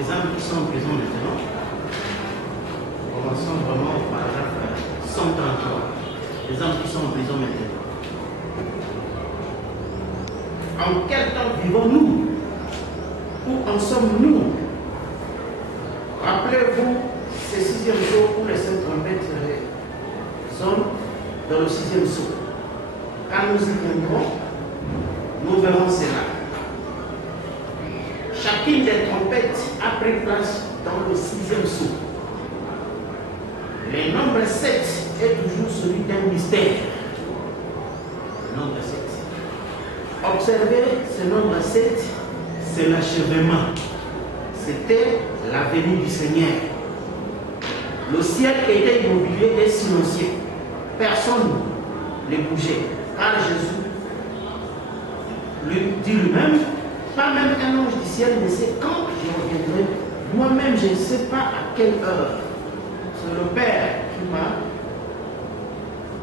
les âmes qui sont en prison maintenant. Commençons vraiment au paragraphe 133. Les âmes qui sont en prison maintenant. En quel temps vivons-nous? Où en sommes-nous? Rappelez-vous ce sixième jour où les saintes trompettes sonnent dans le sixième saut. Quand nous y viendrons, nous verrons cela. Chacune des trompettes a pris place dans le sixième saut. Le nombre 7 est toujours celui d'un mystère. Le nombre 7. Observez ce nombre 7, c'est l'achèvement. C'était la venue du Seigneur. Le ciel était immobilier et silencieux. Personne ne bougeait. Car Jésus lui dit lui-même, pas même un ange du ciel ne sait quand je reviendrai. Moi-même, je ne sais pas à quelle heure. C'est le Père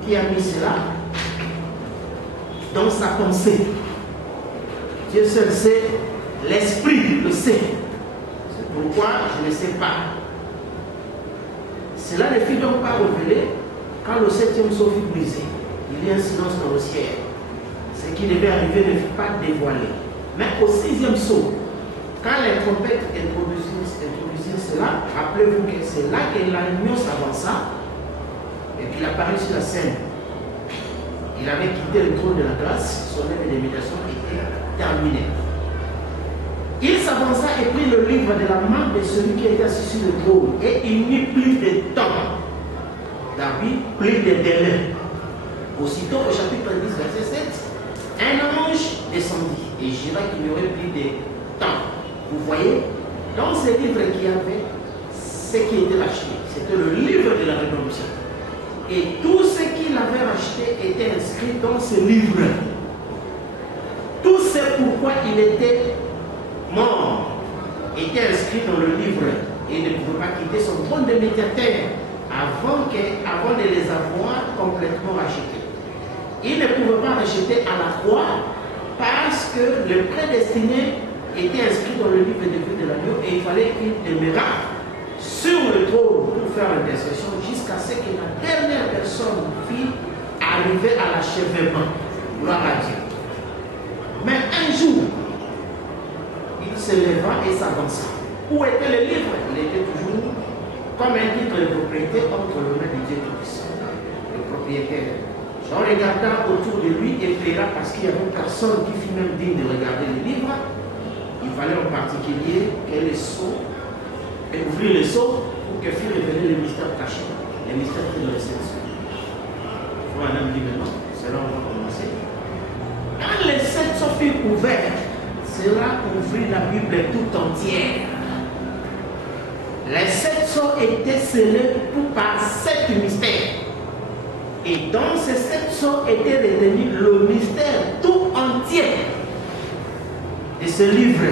qui a mis cela dans sa pensée. Dieu seul sait, l'Esprit le sait. C'est pourquoi je ne sais pas. Cela ne fut donc pas révélé quand le septième sceau fut brisé. Il y a un silence dans le ciel. Ce qui devait arriver ne fut pas dévoilé. Mais au sixième sceau, quand les trompettes introduisirent cela, rappelez-vous que c'est là que l'agneau s'avança et qu'il apparut sur la scène. Il avait quitté le trône de la grâce, son œuvre d'imitation était terminée. Il s'avança et prit le livre de la main de celui qui était assis sur le trône, et il n'y plus de temps. David prit des délais. Aussitôt, au chapitre 10, verset 7, un ange descendit et jura qu'il n'y aurait plus de temps. Vous voyez, dans ce livre qu'il y avait, ce qui était racheté, c'était le livre de la rédemption. Et tout ce qu'il avait racheté était inscrit dans ce livre. Tout ce pourquoi il était mort était inscrit dans le livre et il ne pouvait pas quitter son trône de médiateur avant de les avoir complètement rachetés. Il ne pouvait pas racheter à la croix parce que le prédestiné était inscrit dans le livre de vie de l'agneau et il fallait qu'il demeurât sur le trône pour faire l'intercession jusqu'à ce que la dernière personne fût arrivée à l'achèvement. Gloire à Dieu. Mais un jour, il se leva et s'avança. Où était le livre? Il était toujours comme un titre de propriété entre le main de Dieu Tout-Puissant, le propriétaire. En regardant autour de lui, il plaira parce qu'il y avait personne qui fut même digne de regarder le livre. Il fallait en particulier que les sceaux, et ouvrir les sceaux pour que fût révélé le mystère caché, le mystère de l'essence. Voilà, madame dit maintenant, c'est là où on va commencer. Quand les 7 sceaux furent ouverts, cela ouvrit la Bible tout entière. Les 7 sceaux étaient scellés par 7 mystères. Et dans ces 7 sceaux était retenu le mystère tout entier de ce livre,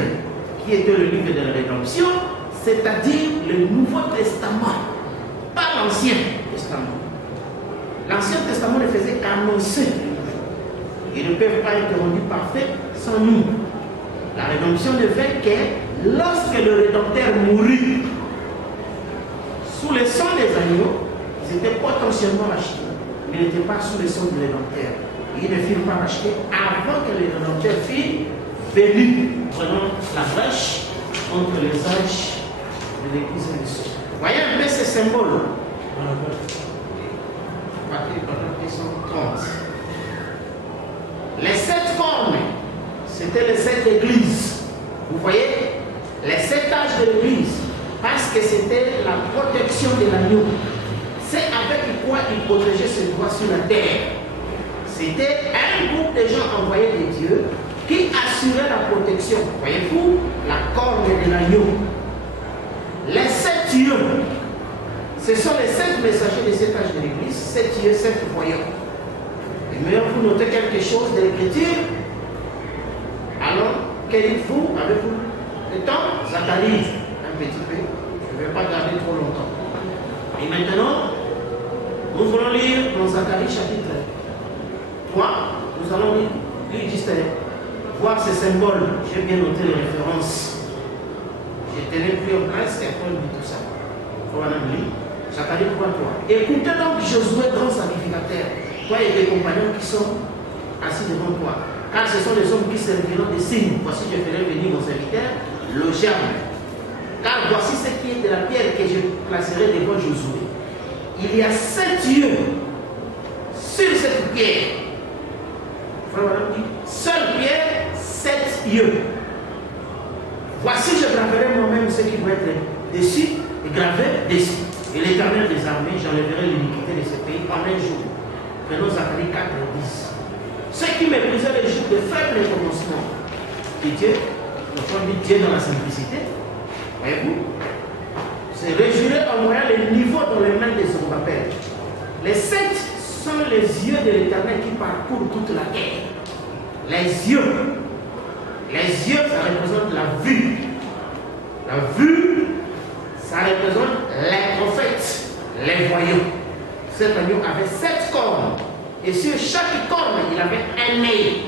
qui était le livre de la rédemption, c'est-à-dire le Nouveau Testament, pas l'Ancien Testament. L'Ancien Testament ne faisait qu'annoncer. Ils ne peuvent pas être rendus parfaits sans nous. La rédemption ne fait que lorsque le Rédempteur mourut sous le sang des agneaux, ils étaient potentiellement rachetés. Mais ils n'étaient pas sous le sang du Rédempteur. Ils ne furent pas rachetés avant que le Rédempteur fût venu, prenant la brèche entre les âges de l'Église et le sang. Voyez un peu ces symboles. Chapitre 130. Les 7 cornes, c'était les 7 églises. Vous voyez, les 7 âges de l'église, parce que c'était la protection de l'agneau. C'est avec quoi il protégeait ses droits sur la terre. C'était un groupe de gens envoyés de Dieu qui assurait la protection. Voyez-vous, la corne de l'agneau. Les 7 yeux, ce sont les 7 messagers de cet âge de l'église, 7 yeux, 7 voyants. Et mais vous notez quelque chose de l'écriture. Alors, que dites-vous? Avez-vous le temps? Zacharie, un petit peu. Je ne vais pas garder trop longtemps. Et maintenant, nous allons lire dans Zacharie chapitre 3. Nous allons lire juste voir ces symboles. J'ai bien noté les références. Je tenais plus en place et Paul dit tout ça. Voilà, Zacharie 3:3. Écoutez donc Josué, grand sacrificateur, toi et tes compagnons qui sont assis devant toi. Car ce sont les hommes qui serviront des signes. Voici, je ferai venir mon serviteur, le germe. Car voici ce qui est de la pierre que je placerai devant Josué. Il y a 7 yeux sur cette pierre. Voilà, seule pierre, 7 yeux. Voici, je graverai moi-même ce qui doit être dessus et gravé dessus. Et l'Éternel des armées, j'enlèverai l'iniquité de ce pays en un jour. Prenons Zacharie 4:10. Ceux qui méprisaient les jours de faible commencement. Et Dieu, on dit Dieu dans la simplicité. Voyez-vous, c'est réjouir en voyant les niveaux dans les mains des Zorobabel. Les 7 sont les yeux de l'Éternel qui parcourent toute la terre. Les yeux, ça représente la vue. La vue, ça représente les prophètes, les voyants. Cet agneau avait 7 cornes. Et sur chaque corne, il avait un œil,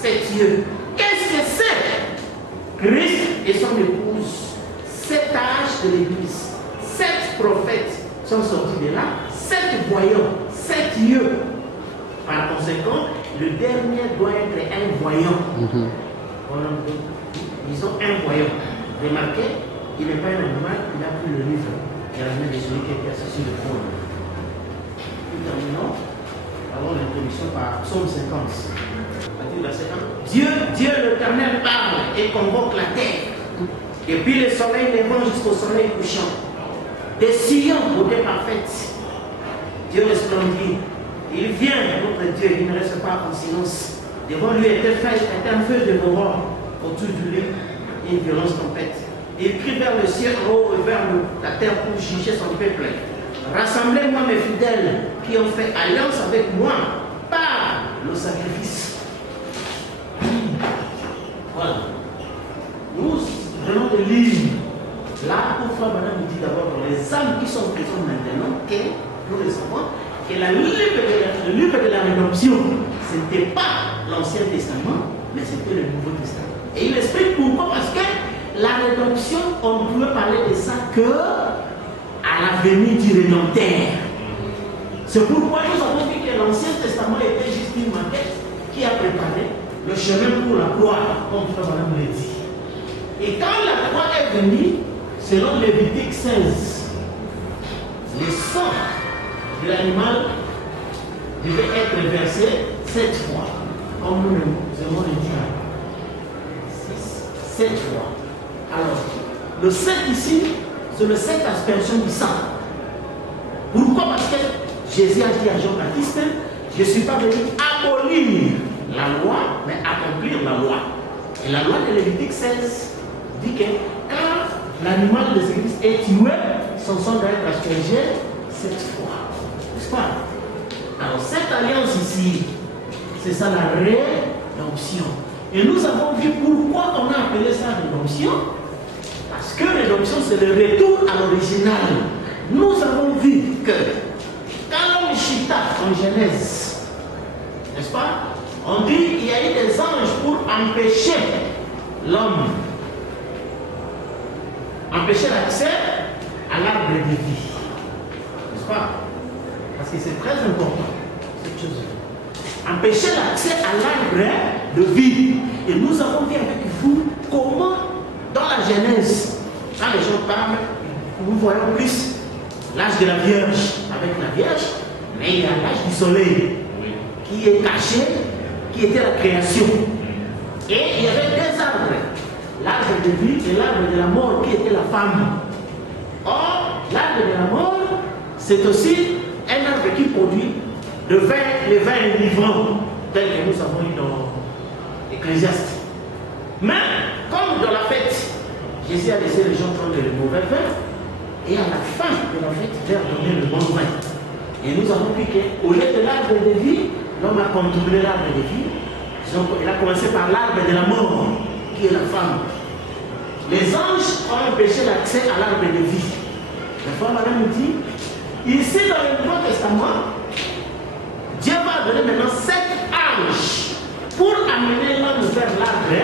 7 yeux. Qu'est-ce que c'est? Christ et son épouse, 7 âges de l'Église. 7 prophètes sont sortis de là, 7 voyants, 7 yeux. Par conséquent, le dernier doit être un voyant. Ils ont un voyant. Remarquez, il n'est pas un animal, il a pris le livre. Il a ramené de celui qui était assis sur le trône. Nous terminons. Avant l'introduction par Psaume 50. Dieu l'Éternel parle et convoque la terre. Depuis le soleil levant jusqu'au soleil couchant. Des sillons, beauté parfaite. Dieu resplendit. Il vient, notre Dieu, il ne reste pas en silence. Devant lui était un feu dévorant autour du lit et une violence tempête. Il crie vers le ciel en haut et vers la terre pour juger son peuple. Rassemblez-moi mes fidèles qui ont fait alliance avec moi par le sacrifice. Voilà. Nous venons de lire. Là, pourquoi madame nous dit d'abord pour les âmes qui sont présentes maintenant, que nous les savons, que le livre de la rédemption, ce n'était pas l'Ancien Testament, mais c'était le Nouveau Testament. Et il explique pourquoi, parce que la rédemption, on ne pouvait parler de ça que à la venue du Rédempteur. C'est pourquoi nous avons vu que l'Ancien Testament était juste une maquette qui a préparé le chemin pour la gloire, comme Frère Madame l'a dit. Et quand la croix est venue, selon Lévitique 16, le sang de l'animal devait être versé 7 fois, comme nous aimons le dire. 7 fois. Alors, le 7 ici, c'est le 7 aspersion du sang. Pourquoi? Parce que Jésus a dit à Jean-Baptiste, je ne suis pas venu abolir la loi, mais accomplir la loi. Et la loi de Lévitique 16 dit que quand l'animal de l'église est tué, son sang doit être aspergé 7 fois. N'est-ce pas? Alors cette alliance ici, c'est ça la rédemption. Et nous avons vu pourquoi on a appelé ça rédemption. Parce que rédemption, c'est le retour à l'original. Nous avons vu que quand l'homme chita en Genèse, n'est-ce pas? On dit qu'il y a eu des anges pour empêcher l'homme, empêcher l'accès à l'arbre de vie. N'est-ce pas? Parce que c'est très important, cette chose-là. Empêcher l'accès à l'arbre de vie. Et nous avons vu avec vous comment, dans la Genèse, quand les gens parlent, nous voyons plus l'âge de la Vierge avec la Vierge, mais il y a l'âge du soleil qui est caché, qui était la création. Et il y avait deux arbres, l'arbre de vie et l'arbre de la mort qui était la femme. Or, l'arbre de la mort, c'est aussi un arbre qui produit le vin livrant, tel que nous avons eu dans l'Ecclésiaste. Mais, comme dans la fête, Jésus a laissé les gens prendre le mauvais vin, et à la fin de la fête, leur donner le bon vin. Et nous avons vu qu'au lieu de l'arbre de vie, l'homme a contourné l'arbre de vie. Il a commencé par l'arbre de la mort, qui est la femme. Les anges ont empêché l'accès à l'arbre de vie. La femme nous dit, ici dans le Nouveau Testament, Dieu va donner maintenant 7 anges pour amener l'homme vers l'arbre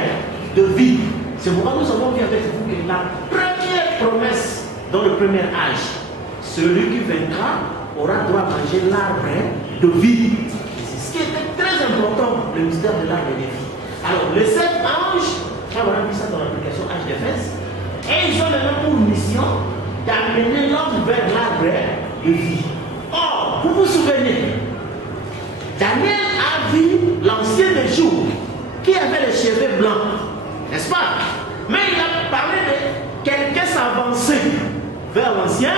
de vie. C'est pourquoi nous avons vu avec vous que la première promesse dans le premier âge, celui qui vaincra aura droit à manger l'arbre de vie. C'est ce qui était très important, le mystère de l'arbre de vie. Alors, les 7 anges, on a vu ça dans l'application Âge d'Éphèse, et ils ont maintenant pour mission d'amener l'homme vers l'arbre de vie. Or, vous vous souvenez, Daniel a vu l'ancien des jours qui avait les cheveux blancs, n'est-ce pas? Mais il a parlé de quelqu'un s'avancer vers l'ancien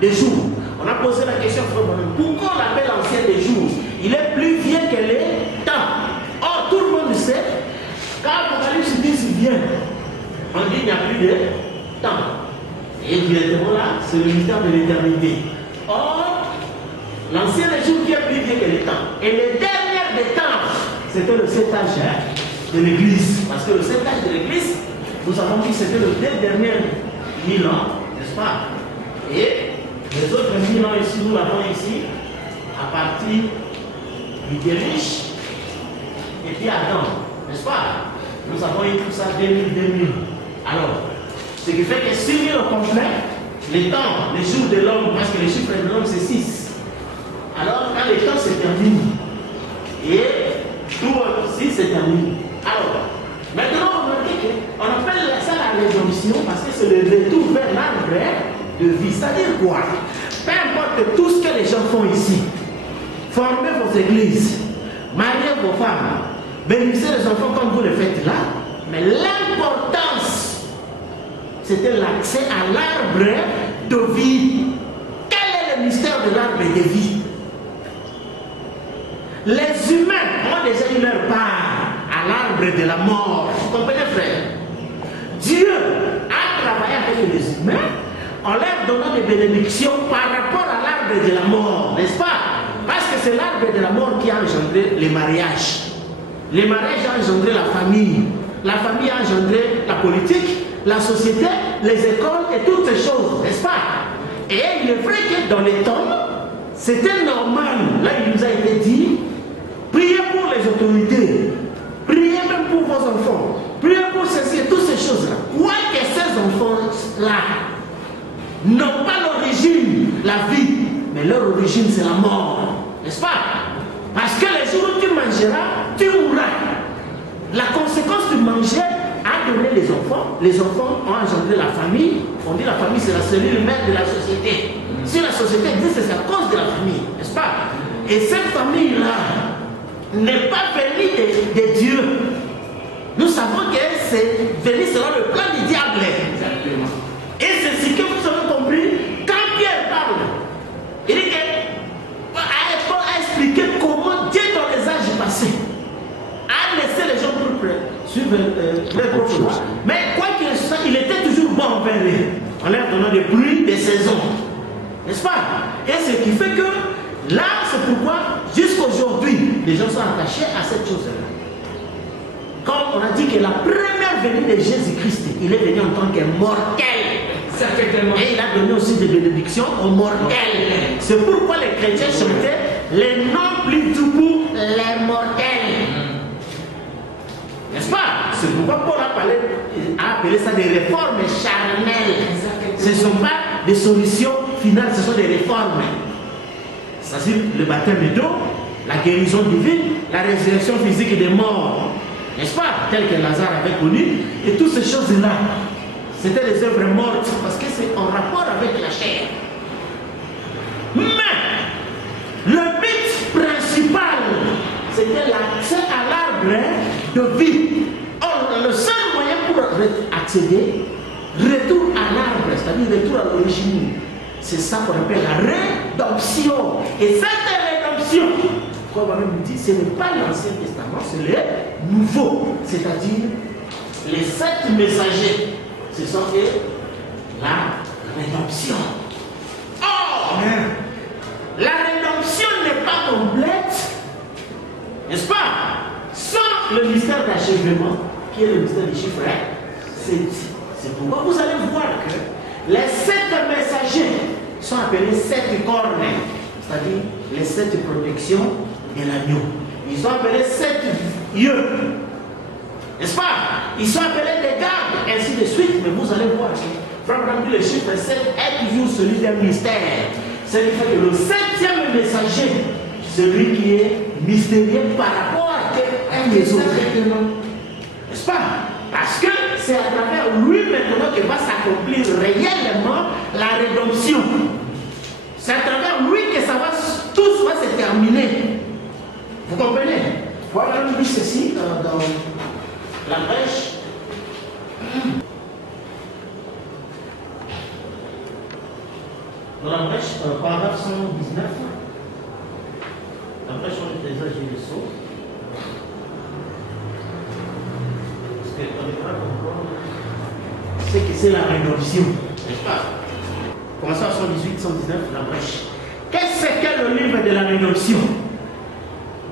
des jours. On a posé la question, pourquoi on l'appelle l'ancien des jours? Il est plus vieux que les temps. Or, tout le monde sait, quand l'Apocalypse dit qu'il vient, on dit qu'il n'y a plus de temps. Et directement là, c'est le mystère de l'éternité. Or, l'ancien des jours qui est plus vieux que les temps. Et le dernier des temps, c'était le 7 âge de l'Église. Parce que le 7 âge de l'Église, nous avons dit que c'était le dernier 1000 ans, n'est-ce pas? Et les autres 1000 ans ici, nous l'avons ici, à partir du déluge et puis Adam, n'est-ce pas? Nous avons eu tout ça 2000. Alors, ce qui fait que 6000 au complet, les temps, les jours de l'homme, parce que les chiffres de l'homme c'est 6. Alors, quand les temps se terminent, et tout aussi se termine. Alors, maintenant, on appelle ça la rédemption parce que c'est le retour vers l'arbre de vie. C'est-à-dire quoi? Peu importe tout ce que les gens font ici, formez vos églises, mariez vos femmes, bénissez les enfants comme vous le faites là, mais l'importance, c'était l'accès à l'arbre de vie. Quel est le mystère de l'arbre de vie? Les humains ont déjà eu leur part à l'arbre de la mort. Vous comprenez, frère? Dieu a travaillé avec les humains en leur donnant des bénédictions par rapport à l'arbre de la mort, n'est-ce pas? Parce que c'est l'arbre de la mort qui a engendré les mariages. Les mariages ont engendré la famille. La famille a engendré la politique, la société, les écoles et toutes ces choses, n'est-ce pas? Et il est vrai que dans les temps, c'était normal. Là, il nous a été dit, priez pour les autorités, priez même pour vos enfants, priez pour ceci et toutes ces choses-là. Quoique ces enfants-là n'ont pas l'origine, la vie, mais leur origine c'est la mort, n'est-ce pas? Parce que les jours où tu mangeras, tu mourras. La conséquence du manger a donné les enfants ont engendré la famille. On dit la famille c'est la cellule mère de la société. Si la société existe, c'est à cause de la famille, n'est-ce pas? Et cette famille-là n'est pas venue de Dieu. Nous savons que c'est venu selon le plan du diable. Exactement. Et c'est ce que vous avez compris quand Pierre parle. Il dit que Paul a expliqué comment Dieu dans les âges passés a laissé les gens pour suivre les propres lois. Mais quoi qu'il soit, il était toujours bon envers eux, en leur donnant des pluies, des saisons. N'est-ce pas? Et ce qui fait que là, c'est pourquoi jusqu'aujourd'hui, les gens sont attachés à cette chose-là. Quand on a dit que la première venue de Jésus-Christ, il est venu en tant que mortel. Certainement. Et il a donné aussi des bénédictions aux mortels. C'est pourquoi les chrétiens chantaient les noms plus doux pour les mortels. N'est-ce pas? C'est pourquoi Paul a appelé ça des réformes charnelles. Ce ne sont pas des solutions finales, ce sont des réformes. C'est-à-dire le baptême d'eau, la guérison divine, la résurrection physique des morts. N'est-ce pas? Tel que Lazare avait connu. Et toutes ces choses-là, c'était des œuvres mortes parce que c'est en rapport avec la chair. Mais le but principal, c'était l'accès à l'arbre de vie. Or, le seul moyen pour accéder, retour à l'arbre, c'est-à-dire retour à l'origine, c'est ça qu'on appelle la rédemption. Et cette rédemption, comme on nous dit, ce n'est pas l'Ancien Testament, c'est le Nouveau, c'est-à-dire les 7 messagers. Ce sont la rédemption. Or, la rédemption n'est pas complète, n'est-ce pas, sans le mystère d'achèvement, qui est le mystère des chiffres 7. C'est pourquoi vous allez voir que les 7 messagers sont appelés 7 cornes, c'est-à-dire les 7 protections de l'agneau. Ils sont appelés 7 yeux. N'est-ce pas? Ils sont appelés des gardes, ainsi de suite. Mais vous allez voir que le chiffre 7 est toujours celui d'un mystère. C'est le fait que le 7e messager, celui qui est mystérieux par rapport à les autres. N'est-ce pas? Parce que c'est à travers lui maintenant que va s'accomplir réellement la rédemption. C'est à travers lui que ça va, tout va se terminer. Vous comprenez? Voilà, on dit ceci dans la brèche. Dans la brèche, paragraphe 119. La brèche, on est déjà j'ai le saut. Parce qu'on n'est pas encore. C'est que c'est la rédemption. N'est-ce pas? Commençons à 118, 119, la brèche. Qu'est-ce que le livre de la rédemption?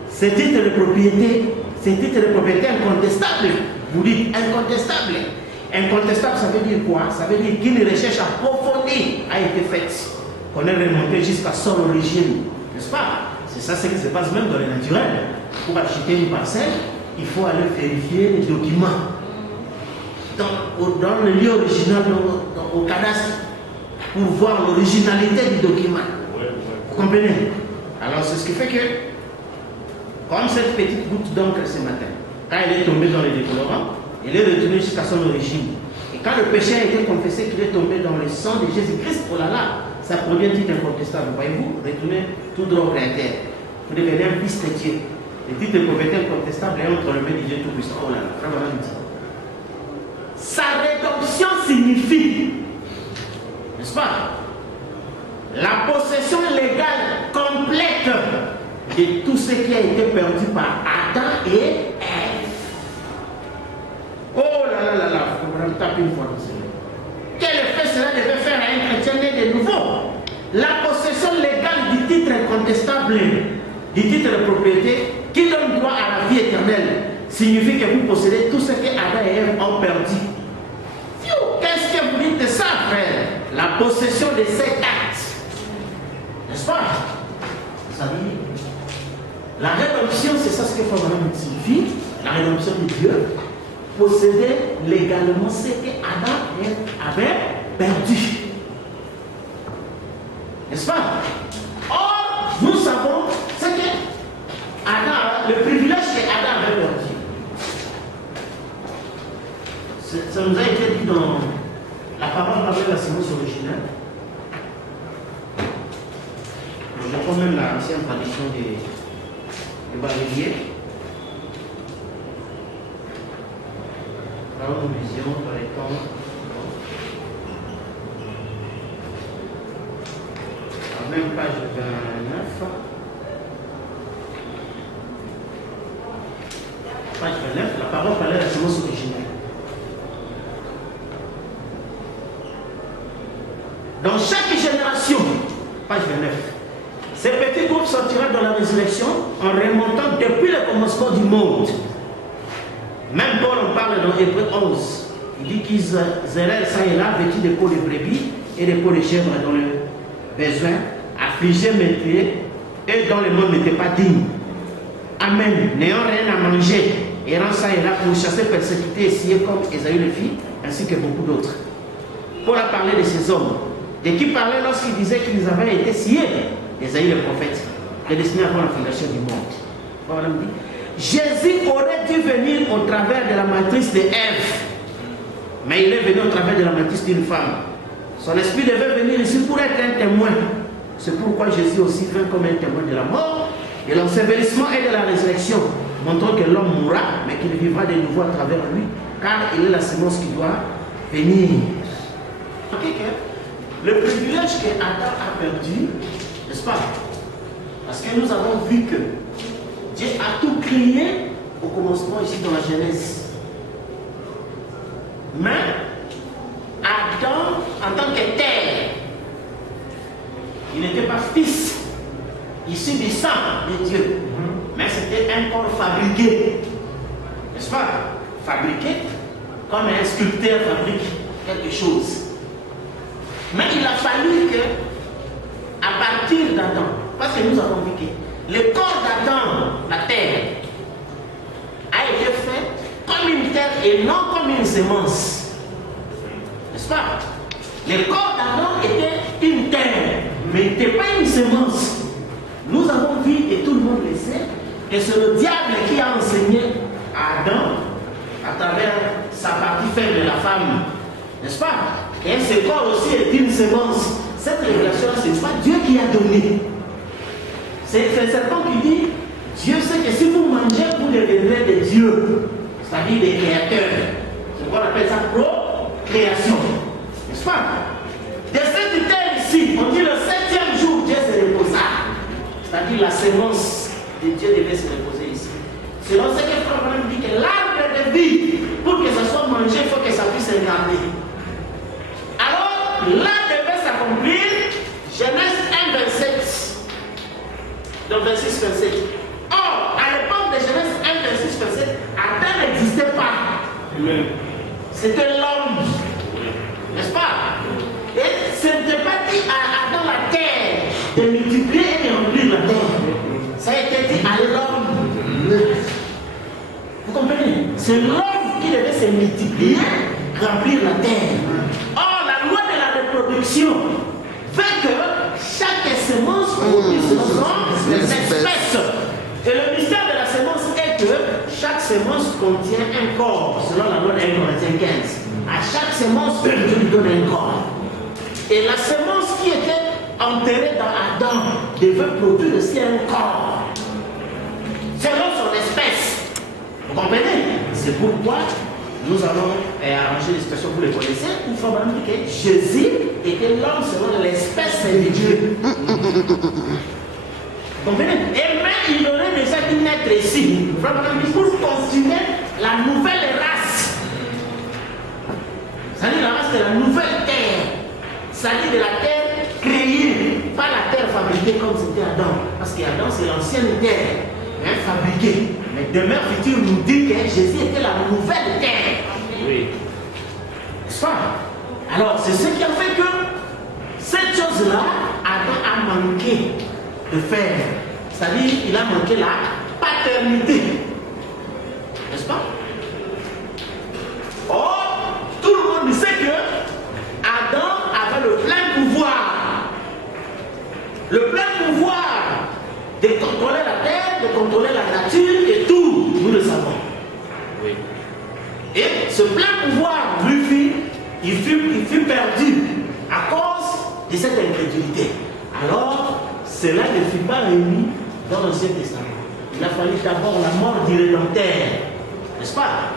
C'est titre de propriété, c'est titre de propriété incontestable. Vous dites incontestable. Incontestable, ça veut dire quoi? Ça veut dire qu'une recherche approfondie a été faite. On est remonté jusqu'à son origine. N'est-ce pas? C'est ça ce qui se passe même dans le naturel. Pour acheter une parcelle, il faut aller vérifier les documents. Dans le lieu original, au cadastre, pour voir l'originalité du document. Vous comprenez? Alors c'est ce qui fait que, comme cette petite goutte d'encre ce matin, quand elle est tombée dans le décolorant, elle est retournée jusqu'à son origine. Et quand le péché a été confessé qu'il est tombé dans le sang de Jésus-Christ, oh là là, ça produit un titre incontestable. Voyez-vous, retournez tout droit au Créateur. Vous devenez un fils de Dieu. Le titre de propriété incontestable est entre les mains de Dieu Tout-Puissant. Oh là là, frère Madame dit. Sa rédemption signifie, n'est-ce pas, la possession légale complète de tout ce qui a été perdu par Adam et Ève. Oh là là là là, il faut me taper une fois dans ce livre. Quel effet cela devait faire à un chrétien né de nouveau? La possession légale du titre incontestable, du titre de propriété qui donne droit à la vie éternelle, signifie que vous possédez tout ce que Adam et Ève ont perdu. Qu'est-ce que vous dites de ça, frère? La possession de cet acte. N'est-ce pas? Ça veut dire la rédemption, c'est ça ce que Frère signifie. La rédemption de Dieu. Posséder légalement ce que Adam et Ève avaient perdu. N'est-ce pas? Or, nous savons ce que Adam, le privilège que Adam avait perdu. Ça nous a été dit dans la parole avec la sémence originale. Je prends même l'ancienne tradition des barilliers. Là, nous visions par les temps. La même page 29. Page 29, la parole parlait de la sémence originale. Dans chaque génération, page 29, ces petits groupes sortiront dans la résurrection en remontant depuis le commencement du monde. Même Paul en parle dans Hébreux 11. Il dit qu'ils errèrent ça et là, vêtus de peaux de brebis et de peaux de chèvre dans le besoin, affligés, meurtriers, et dont le monde n'était pas digne. Amen. N'ayant rien à manger, errant ça et là pour chasser, persécuter et scier comme Ésaü le fit, ainsi que beaucoup d'autres. Paul a parlé de ces hommes. De qui parlait lorsqu'il disait qu'ils avaient été sciés? Ésaïe le prophète, prédestiné avant la fondation du monde. Voilà, on dit. Jésus aurait dû venir au travers de la matrice de Ève, mais il est venu au travers de la matrice d'une femme. Son esprit devait venir ici pour être un témoin. C'est pourquoi Jésus aussi vint comme un témoin de la mort, de l'ensevelissement et de la résurrection, montrant que l'homme mourra, mais qu'il vivra de nouveau à travers lui, car il est la sémence qui doit venir. Le privilège que Adam a perdu, n'est-ce pas? Parce que nous avons vu que Dieu a tout créé au commencement ici dans la Genèse. Mais Adam, en tant que tel, il n'était pas fils, issu du sang de Dieu, mais c'était un corps fabriqué, n'est-ce pas? Fabriqué comme un sculpteur fabrique quelque chose. Mais il a fallu que, à partir d'Adam, parce que nous avons vu que le corps d'Adam, la terre, a été fait comme une terre et non comme une semence. N'est-ce pas? Le corps d'Adam était une terre, mais n'était pas une semence. Nous avons vu, et tout le monde le sait, que c'est le diable qui a enseigné à Adam, à travers sa partie faible de la femme. N'est-ce pas? Et ce corps aussi est une semence. Cette révélation, ce n'est pas Dieu qui a donné. C'est le serpent qui dit, Dieu sait que si vous mangez, vous deviendrez des dieux, c'est-à-dire des créateurs. C'est quoi on appelle ça? Procréation. N'est-ce pas? De cette terre ici, on dit le 7e jour, Dieu se reposa. C'est-à-dire la sémence de Dieu devait se reposer ici. Selon ce que Frère Branham dit que l'arbre de vie, pour que ça soit mangé, il faut que ça puisse se garder. Alors, là devait s'accomplir Genèse 1, 27. Donc 26, 27. Or, à l'époque de Genèse 1, 26, 27, Adam n'existait pas. C'était l'homme. N'est-ce pas? Et ce n'était pas dit à Adam la terre de multiplier et de remplir la terre. Ça a été dit à l'homme. Vous comprenez? C'est l'homme qui devait se multiplier, remplir la terre. Or, la loi de la reproduction fait que chaque semence produit son espèce. Et le mystère de la semence est que chaque semence contient un corps, selon la loi de 1 Corinthiens 15. À chaque semence, Dieu lui donne un corps. Et la semence qui était enterrée dans Adam devait produire aussi un corps, selon son espèce. Vous comprenez? C'est pourquoi nous allons arranger l'expression, vous les connaissez, où Frère Branham dit que Jésus était l'homme selon l'espèce de Dieu. Vous comprenez? Et même il aurait déjà dû naître ici. Frère Branham dit pour constituer la nouvelle race. C'est-à-dire la race de la nouvelle terre. C'est-à-dire de la terre créée, pas la terre fabriquée comme c'était Adam. Parce qu'Adam c'est l'ancienne terre, hein, fabriquée. Mais demeure future nous dit que Jésus était la nouvelle terre. Oui. N'est-ce pas? Alors c'est ce qui a fait que cette chose-là, Adam a manqué de faire. C'est-à-dire il a manqué la paternité. N'est-ce pas? Or, tout le monde sait que Adam avait le plein pouvoir. Le plein pouvoir de contrôler la terre, de contrôler la nature et tout. Nous le savons. Oui. Et ce plein pouvoir, lui, il fut perdu à cause de cette incrédulité. Alors, cela ne fut pas remis dans l'Ancien Testament. Il a fallu d'abord la mort du Rédempteur. N'est-ce pas?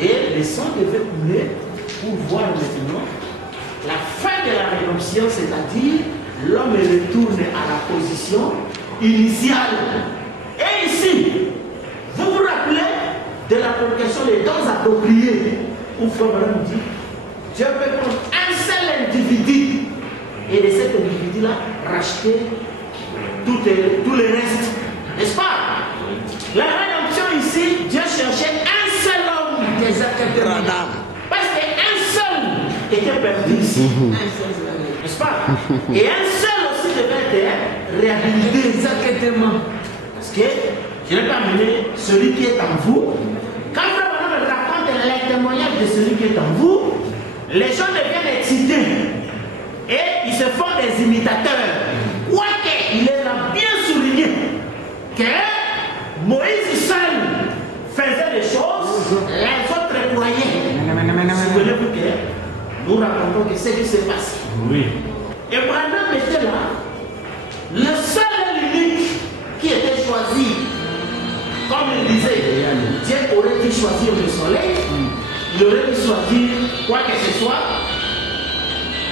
Et le sang devait couler pour voir maintenant la fin de la rédemption, c'est-à-dire l'homme retourne à la position initiale. Et ici, vous vous rappelez de la publication des dons appropriés, où Frère Branham dit Dieu peut prendre un seul individu et de cet individu-là racheter tout le reste. N'est-ce pas? La rédemption ici, Dieu cherchait un seul homme. Exactement. Parce qu'un seul était perdu ici. N'est-ce pas? Et un seul aussi devait être réhabilité. Exactement. Parce que je n'ai pas amené celui qui est en vous. Quand Frère Branham raconte les témoignages de celui qui est en vous, les gens deviennent excités. Et ils se font des imitateurs. Quoique il est là bien souligné que Moïse seul faisait des choses, les autres croyaient. Souvenez-vous que nous racontons que c'est ce qui s'est passé. Oui. Et Branham était là, le seul et l'unique qui était choisi. Comme il disait, Dieu aurait dû choisir le soleil, il aurait dû choisir quoi que ce soit,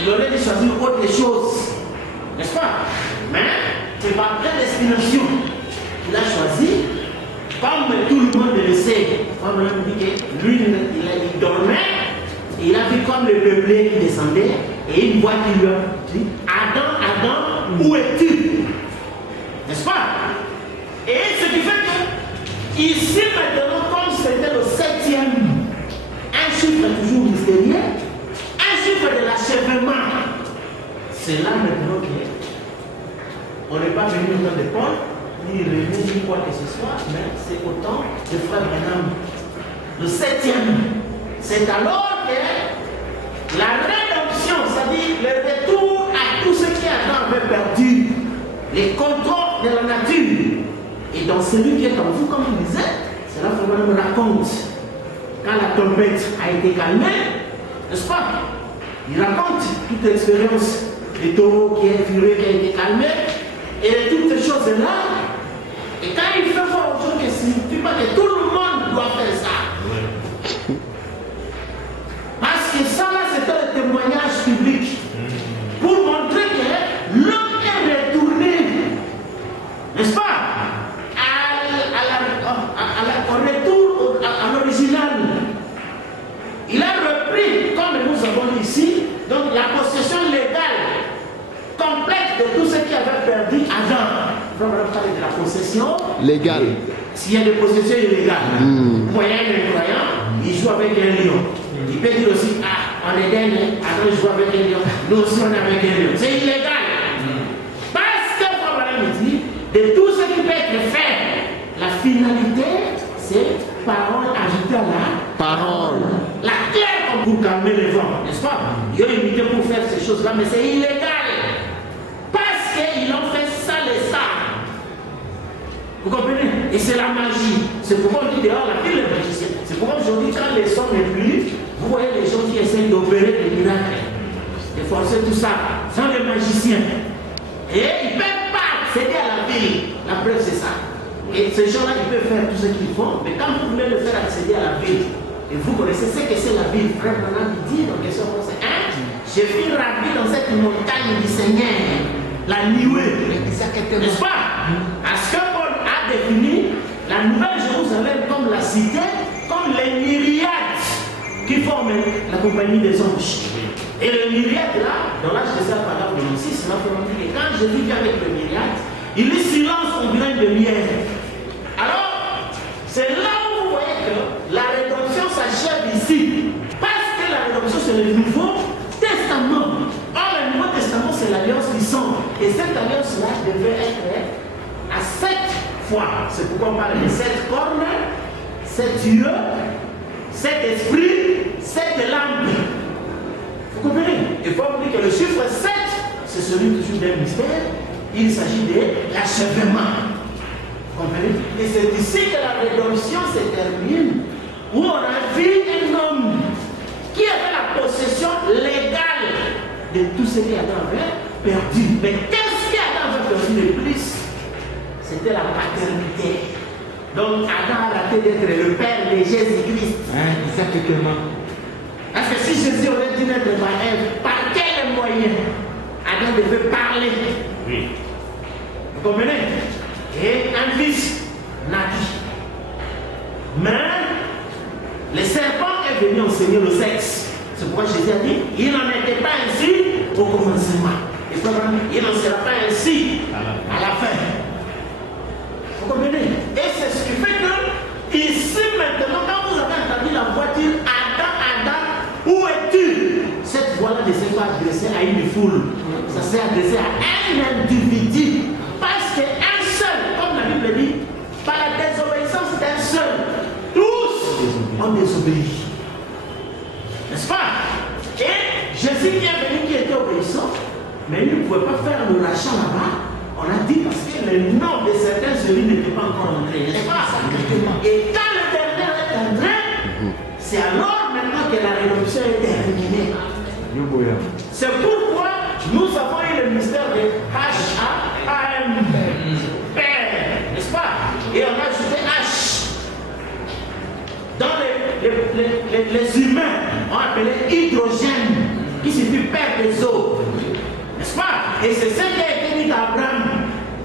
il aurait dû choisir autre chose. N'est-ce pas? Mais c'est par prédestination qu'il a choisi. Comme tout le monde le sait, comme on dit que lui, il dormait, et il a vu comme le peuple qui descendait, et une voix qui lui a dit Adam, Adam, où es-tu? N'est-ce pas? Et ce qui fait que, ici maintenant, comme c'était le 7e, un chiffre toujours mystérieux, un chiffre de l'achèvement, c'est là maintenant qu'on n'est pas venu au temps de Paul, ni René, ni quoi que ce soit, mais c'est au temps de Frère Branham. le 7e. C'est alors que la rédemption, c'est-à-dire le retour à tout ce qui Adam avait perdu, les contrôles de la nature. Et dans celui qui est en vous, comme il disait, c'est là que me raconte. Quand la tempête a été calmée, n'est-ce pas? Il raconte toute l'expérience des taureaux qui est furé, qui a été calmé, et toutes ces choses-là. Et quand il fait voir aux gens que ça ne signifie pas que tout le monde doit faire ça. Parce que ça, là, c'était le témoignage public. Pour montrer que l'homme est retourné, n'est-ce pas? Au retour à l'original. Il a repris, comme nous avons dit ici, donc la possession légale complète de tout ce qui avait perdu Adam. On va parler de la possession légale. S'il y a des possessions illégales, moyen d'un croyant, il joue avec un lion. Il peut dire aussi, ah, on est dernier, Adam joue avec un lion, nous aussi on est avec un lion. C'est illégal. Parce que, comme on dit, de tout ce qui peut être fait, la finalité, c'est parole ajoutée à la parole. La clé pour calmer les vents, n'est-ce pas? Il a imité pour faire ces choses-là, mais c'est illégal. Parce qu'ils ont fait ça et ça. Vous comprenez? Et c'est la magie. C'est pourquoi on dit dehors la ville est magicienne. C'est pourquoi aujourd'hui, quand les sons ne plus, vous voyez les gens qui essaient d'opérer des miracles, de forcer tout ça, sont des magiciens. Et ils ne peuvent pas accéder à la ville. La preuve, c'est ça. Et ces gens-là, ils peuvent faire tout ce qu'ils font, mais quand vous voulez le faire accéder à la ville, et vous connaissez ce que c'est la ville, frère Branham dit dans question c'est je fus ravi dans cette montagne du Seigneur, la nuée, n'est-ce pas? Parce que Paul a défini la nouvelle Jérusalem comme la cité, comme les myriades qui forment la compagnie des anges. Et le myriade là, dans l'âge de sa parole de 6, c'est là qu'on dit que quand Jésus vient avec le myriade, il est silence au grain de miel. Alors, c'est là où vous voyez que la rédemption s'achève ici. Parce que la rédemption, c'est le Nouveau Testament. Or, le Nouveau Testament, c'est l'alliance du sang. Et cette alliance-là devait être à 7 fois. C'est pourquoi on parle de 7 cornes, 7 yeux, 7 esprits, 7 lampes. Vous comprenez? Il faut oublier que le chiffre 7, c'est celui toujours d'un mystère. Il s'agit de l'achèvement. Vous comprenez? Et c'est ici que la rédemption se termine, où on a vu un homme qui avait la possession légale de tout ce qu'Adam avait perdu. Mais qu'est-ce qu'Adam avait perdu de plus? C'était la paternité. Donc Adam a raté d'être le père de Jésus-Christ. Exactement. Parce que si Jésus aurait dû naître par Ève, par quel moyen Adam devait parler? Oui. Vous comprenez? Et un fils naquit. Mais le serpent est venu enseigner le sexe. C'est pourquoi Jésus a dit, il n'en était pas ainsi au commencement. Et il n'en sera pas ainsi à la fin. Vous comprenez? Et c'est ce qui fait que, ici maintenant, quand vous avez entendu la voix dire Adam, Adam, où es-tu? Cette voix-là ne s'est pas adressée à une foule. Ça s'est adressé à un individu. Parce qu'un seul, comme la Bible dit, par la désobéissance d'un seul, tous ont désobéi. N'est-ce pas? Et Jésus qui est venu, qui était obéissant, mais il ne pouvait pas faire le rachat là-bas. On a dit parce que le nom de certains celui n'était pas encore entré. N'est-ce pas? Et quand le dernier est entré, c'est alors maintenant que la rédemption est terminée. C'est pourquoi nous avons eu le mystère de H-A-M, Père, n'est-ce pas? Et on a ajouté H. Dans les humains, on appelait hydrogène, qui signifie Père des eaux, n'est-ce pas? Et c'est ce qui a été dit à Abraham.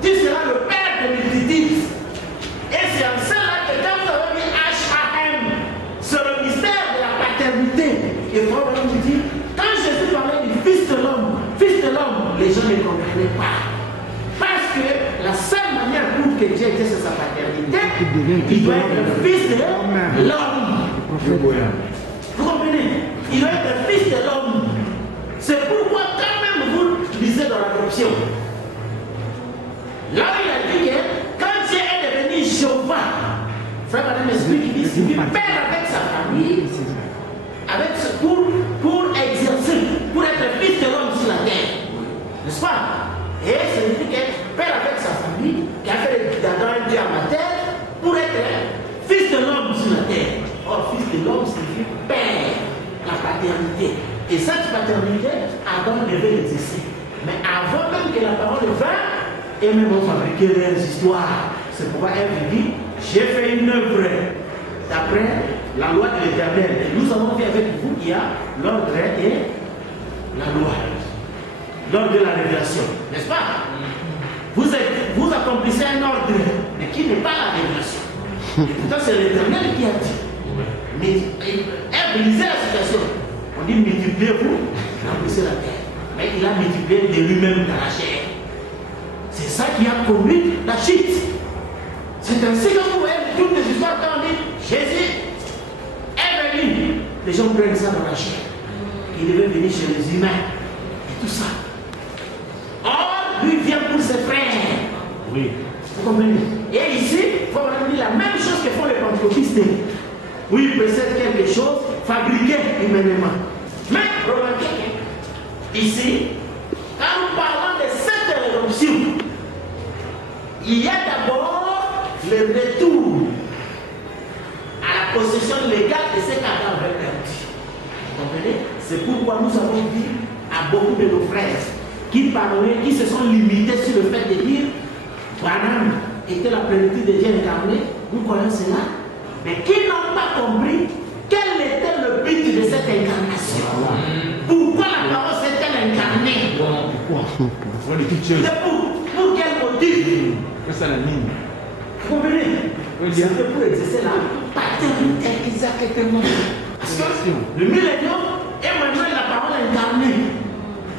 Tu seras le Père de multitudes. Et c'est en cela que quand vous avez mis H-A-M, c'est le mystère de la paternité. Et Abraham nous dit, quand Jésus parlait du Fils de l'homme, les gens ne comprenaient pas. Parce que la seule manière pour que Dieu était sur sa paternité, il doit être le Fils de l'homme. Vous comprenez? Il doit être le Fils de l'homme. C'est pourquoi quand même vous lisez dans l'adoption. Là il a dit que quand Dieu est devenu Jéhovah, frère Madame m'explique, il dit signifie père avec sa famille, pour exercer, pour être fils de l'homme sur la terre. N'est-ce pas? Et ça signifie qu'être père avec sa famille, qui a fait d'Adam un Dieu à ma terre, pour être fils de l'homme sur la terre. Or, fils de l'homme signifie père, la paternité. Et cette paternité, Adam devait l'exercer. Mais avant même que la parole vint, et même on fabriquait des histoires. C'est pourquoi elle dit, j'ai fait une œuvre d'après la loi de l'Éternel. Et nous avons vu avec vous qu'il y a l'ordre et la loi. L'ordre de la révélation. N'est-ce pas? Vous accomplissez un ordre, mais qui n'est pas la révélation. Et pourtant, c'est l'Éternel qui a dit. Mais elle brisait la situation. On dit multipliez-vous, remplissez la terre. Mais il a multiplié de lui-même dans la chair. C'est ça qui a conduit la chute. C'est ainsi que vous voyez toutes les histoires quand on dit Jésus est venu. Les gens prennent ça dans la chair. Il devait venir chez les humains. Et tout ça. Or, lui vient pour ses frères. Oui. Vous comprenez? Et ici, il faut dire la même chose que font les pentecôtistes. Oui, il précède quelque chose fabriqué humainement. Mais, remarquez, ici, quand nous parlons de cette rédemption, il y a d'abord le retour à la possession légale de ce qu'Adam avait perdu. Vous comprenez? C'est pourquoi nous avons dit à beaucoup de nos frères qui parlaient, qui se sont limités sur le fait de dire Branham était la plénitude de Dieu incarné, nous connaissons cela, mais qui n'ont pas compris quel était le but de cette incarnation. Pourquoi la parole s'est-elle incarnée? Pourquoi? Pour quel motif? C'est la mine. Vous comprenez? C'était pour exercer la paternité. Exactement. Parce que le millénium est maintenant la parole incarnée.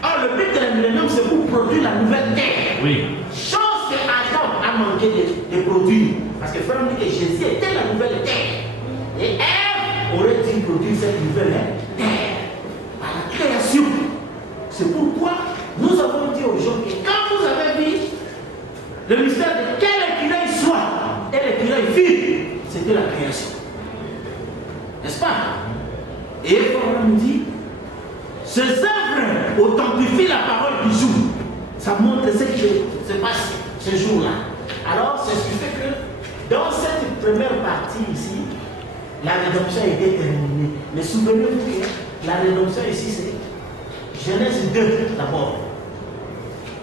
Or, le but de la millénium, c'est pour produire la nouvelle terre. Oui. Chose que Adam a manqué de produire. Parce que frère dit que Jésus était la nouvelle terre. Et Ève aurait dû produire cette nouvelle terre par la création. C'est pourquoi nous avons dit aux gens que quand vous avez vu le mystère de quel écureuil soit et l'écureuil vit, c'était la création. N'est-ce pas? Et on nous dit, ces œuvres authentifient la parole du jour. Ça montre ce qui se passe ce jour-là. Alors, c'est ce qui fait que dans cette première partie ici, la rédemption a été terminée. Mais souvenez-vous que la rédemption ici, c'est Genèse 2 d'abord.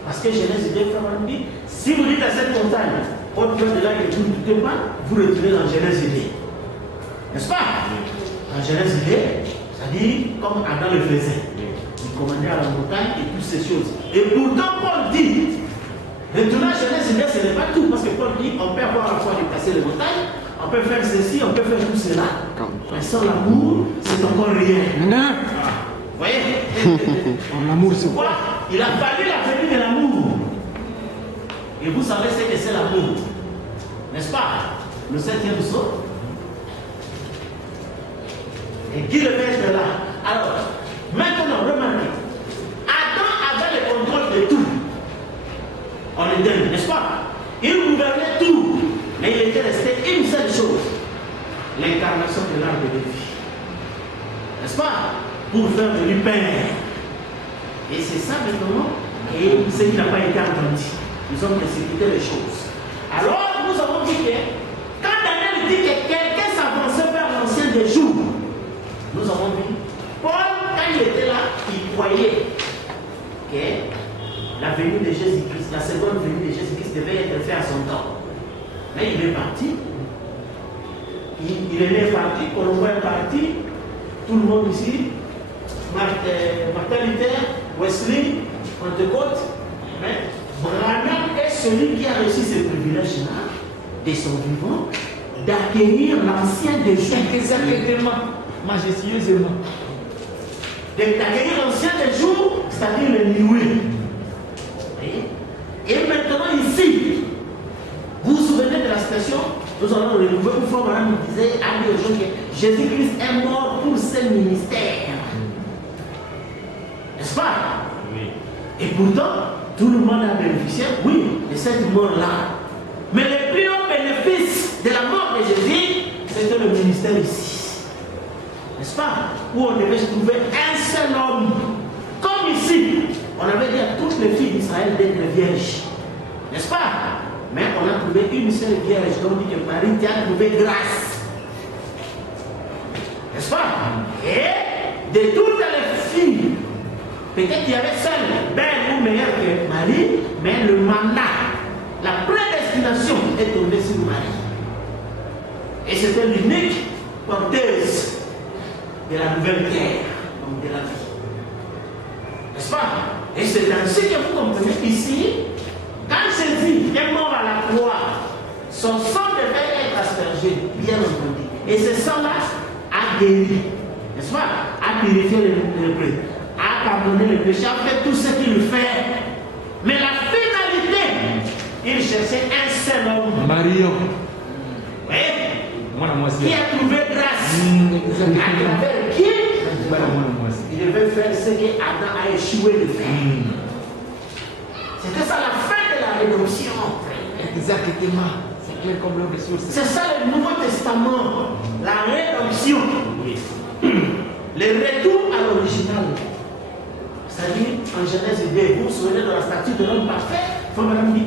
Parce que Genèse 2, frère, dit, si vous dites à cette montagne, au-delà de là que vous ne doutez pas, vous retournez dans Genèse 2. N'est-ce pas? Dans Genèse 2, c'est-à-dire comme Adam le faisait. Il commandait à la montagne et toutes ces choses. Et pourtant, Paul dit, retourner à Genèse 2, ce n'est pas tout. Parce que Paul dit, on peut avoir la foi de passer les montagnes, on peut faire ceci, on peut faire tout cela. Mais sans l'amour, c'est encore rien. Non. Vous voyez? L'amour, c'est quoi? Il a fallu la venue de l'amour. Et vous savez ce que c'est l'amour. N'est-ce pas? Le 7e saut. Et qui devait être là? Alors, maintenant, remarquez. Adam avait le contrôle de tout. En Éden, n'est-ce pas? Il gouvernait tout. Mais il était resté une seule chose. L'incarnation de l'arbre de vie. N'est-ce pas? Pour faire de lui Père. Et c'est ça maintenant, et ce qui n'a pas été entendu. Nous avons précipité les choses. Alors, nous avons dit que quand Daniel dit que quelqu'un s'avançait vers l'ancien des jours, nous avons dit, Paul, quand il était là, il croyait que la venue de Jésus-Christ, la seconde venue de Jésus-Christ devait être faite à son temps. Mais il est parti. Il est parti, Colombo est parti, tout le monde ici, Martin Luther, Wesley, Pentecôte, mais Branham est celui qui a reçu ce privilège-là, de son vivant, d'accueillir l'ancien des jours. Exactement, majestueusement. D'accueillir l'ancien des jours, c'est-à-dire le noué. Et maintenant ici, vous vous souvenez de la situation? Nous allons le retrouver où Frère Branham nous disait, à dire aux gens que Jésus-Christ est mort pour ce ministère. N'est-ce pas? Oui. Et pourtant, tout le monde a bénéficié, oui, de cette mort-là. Mais le plus haut bénéfice de la mort de Jésus, c'est c'était le ministère ici. N'est-ce pas? Où on devait trouver un seul homme. Comme ici, on avait dit à toutes les filles d'Israël d'être vierges. N'est-ce pas? Mais on a trouvé une seule vierge, donc dit que Marie qui a trouvé grâce. N'est-ce pas? Et de toutes les filles, peut-être qu'il y avait seule, belle ou meilleure que Marie, mais le mandat, la prédestination est tombée sur Marie. Et c'était l'unique porteuse de la nouvelle terre, donc de la vie. N'est-ce pas? Et c'est ainsi que vous comprenez ici, quand Jésus est mort à la croix, son sang devait être aspergé, bien entendu. Et ce sang-là a guéri, n'est-ce pas? A purifié le péché, a pardonné le péché, a fait tout ce qu'il fait. Mais la finalité, il cherchait un seul homme. Marion. Oui. Qui a trouvé grâce. À travers qui il devait faire ce que Adam a échoué de faire. C'était ça la fin de la rédemption. Exactement. C'est clair comme l'eau des sources. C'est ça le Nouveau Testament. La rédemption. Le retour à l'original. C'est-à-dire, en Genèse 2, vous vous souvenez de la statue de l'homme parfait.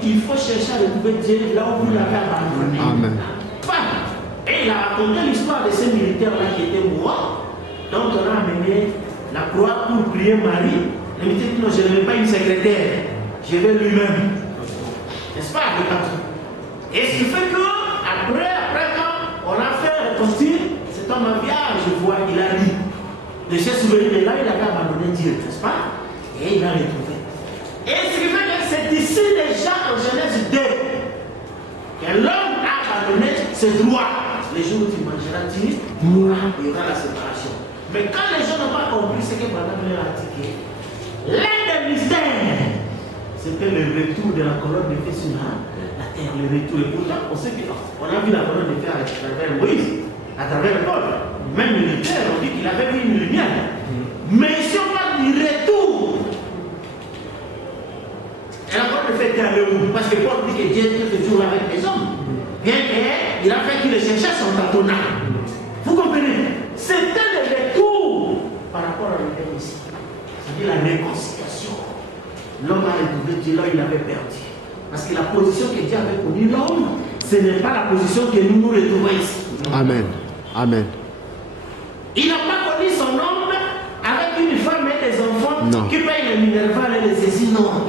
Il faut chercher à retrouver Dieu là où vous l'avez abandonné. Amen. Et il a raconté l'histoire de ces militaires-là qui étaient morts. Donc on a amené la croix pour prier Marie. Le militaire dit non, je ne veux pas une secrétaire. Je vais lui-même. N'est-ce pas? Et ce qui fait que, après quand on a fait reconstruire, cet homme a dit, ah, je vois, il a dit. De ses souvenirs là, il avait abandonné Dieu, n'est-ce pas? Et il a retrouvé. Et ce qui fait que c'est ici déjà en Genèse 2 que l'homme a abandonné ses droits. Les jours où tu mangeras, tu mourras, il y aura la séparation. Mais quand les gens n'ont pas compris ce que Madame leur a indiqué, l'un des mystères, c'était le retour de la colonne de feu sur la terre, le retour. Et pourtant, on sait qu'on a vu la colonne de feu à travers Moïse, à travers le peuple. Même militaire, on dit qu'il avait vu une lumière. Mais si on parle du retour, et la colonne de feu était allée où? Parce que Paul dit que Dieu était toujours avec les hommes. Bien qu'il a fait qu'il cherchait son tâtonnat. Vous comprenez? C'était le retour par rapport à l'idée ici. C'est-à-dire la réconciliation. L'homme a retrouvé Dieu là, il avait perdu. Parce que la position que Dieu avait connue l'homme, ce n'est pas la position que nous nous retrouvons ici. Amen. Amen. Il n'a pas connu son homme avec une femme et des enfants non. Qui payent les minervales et les saisies. Non.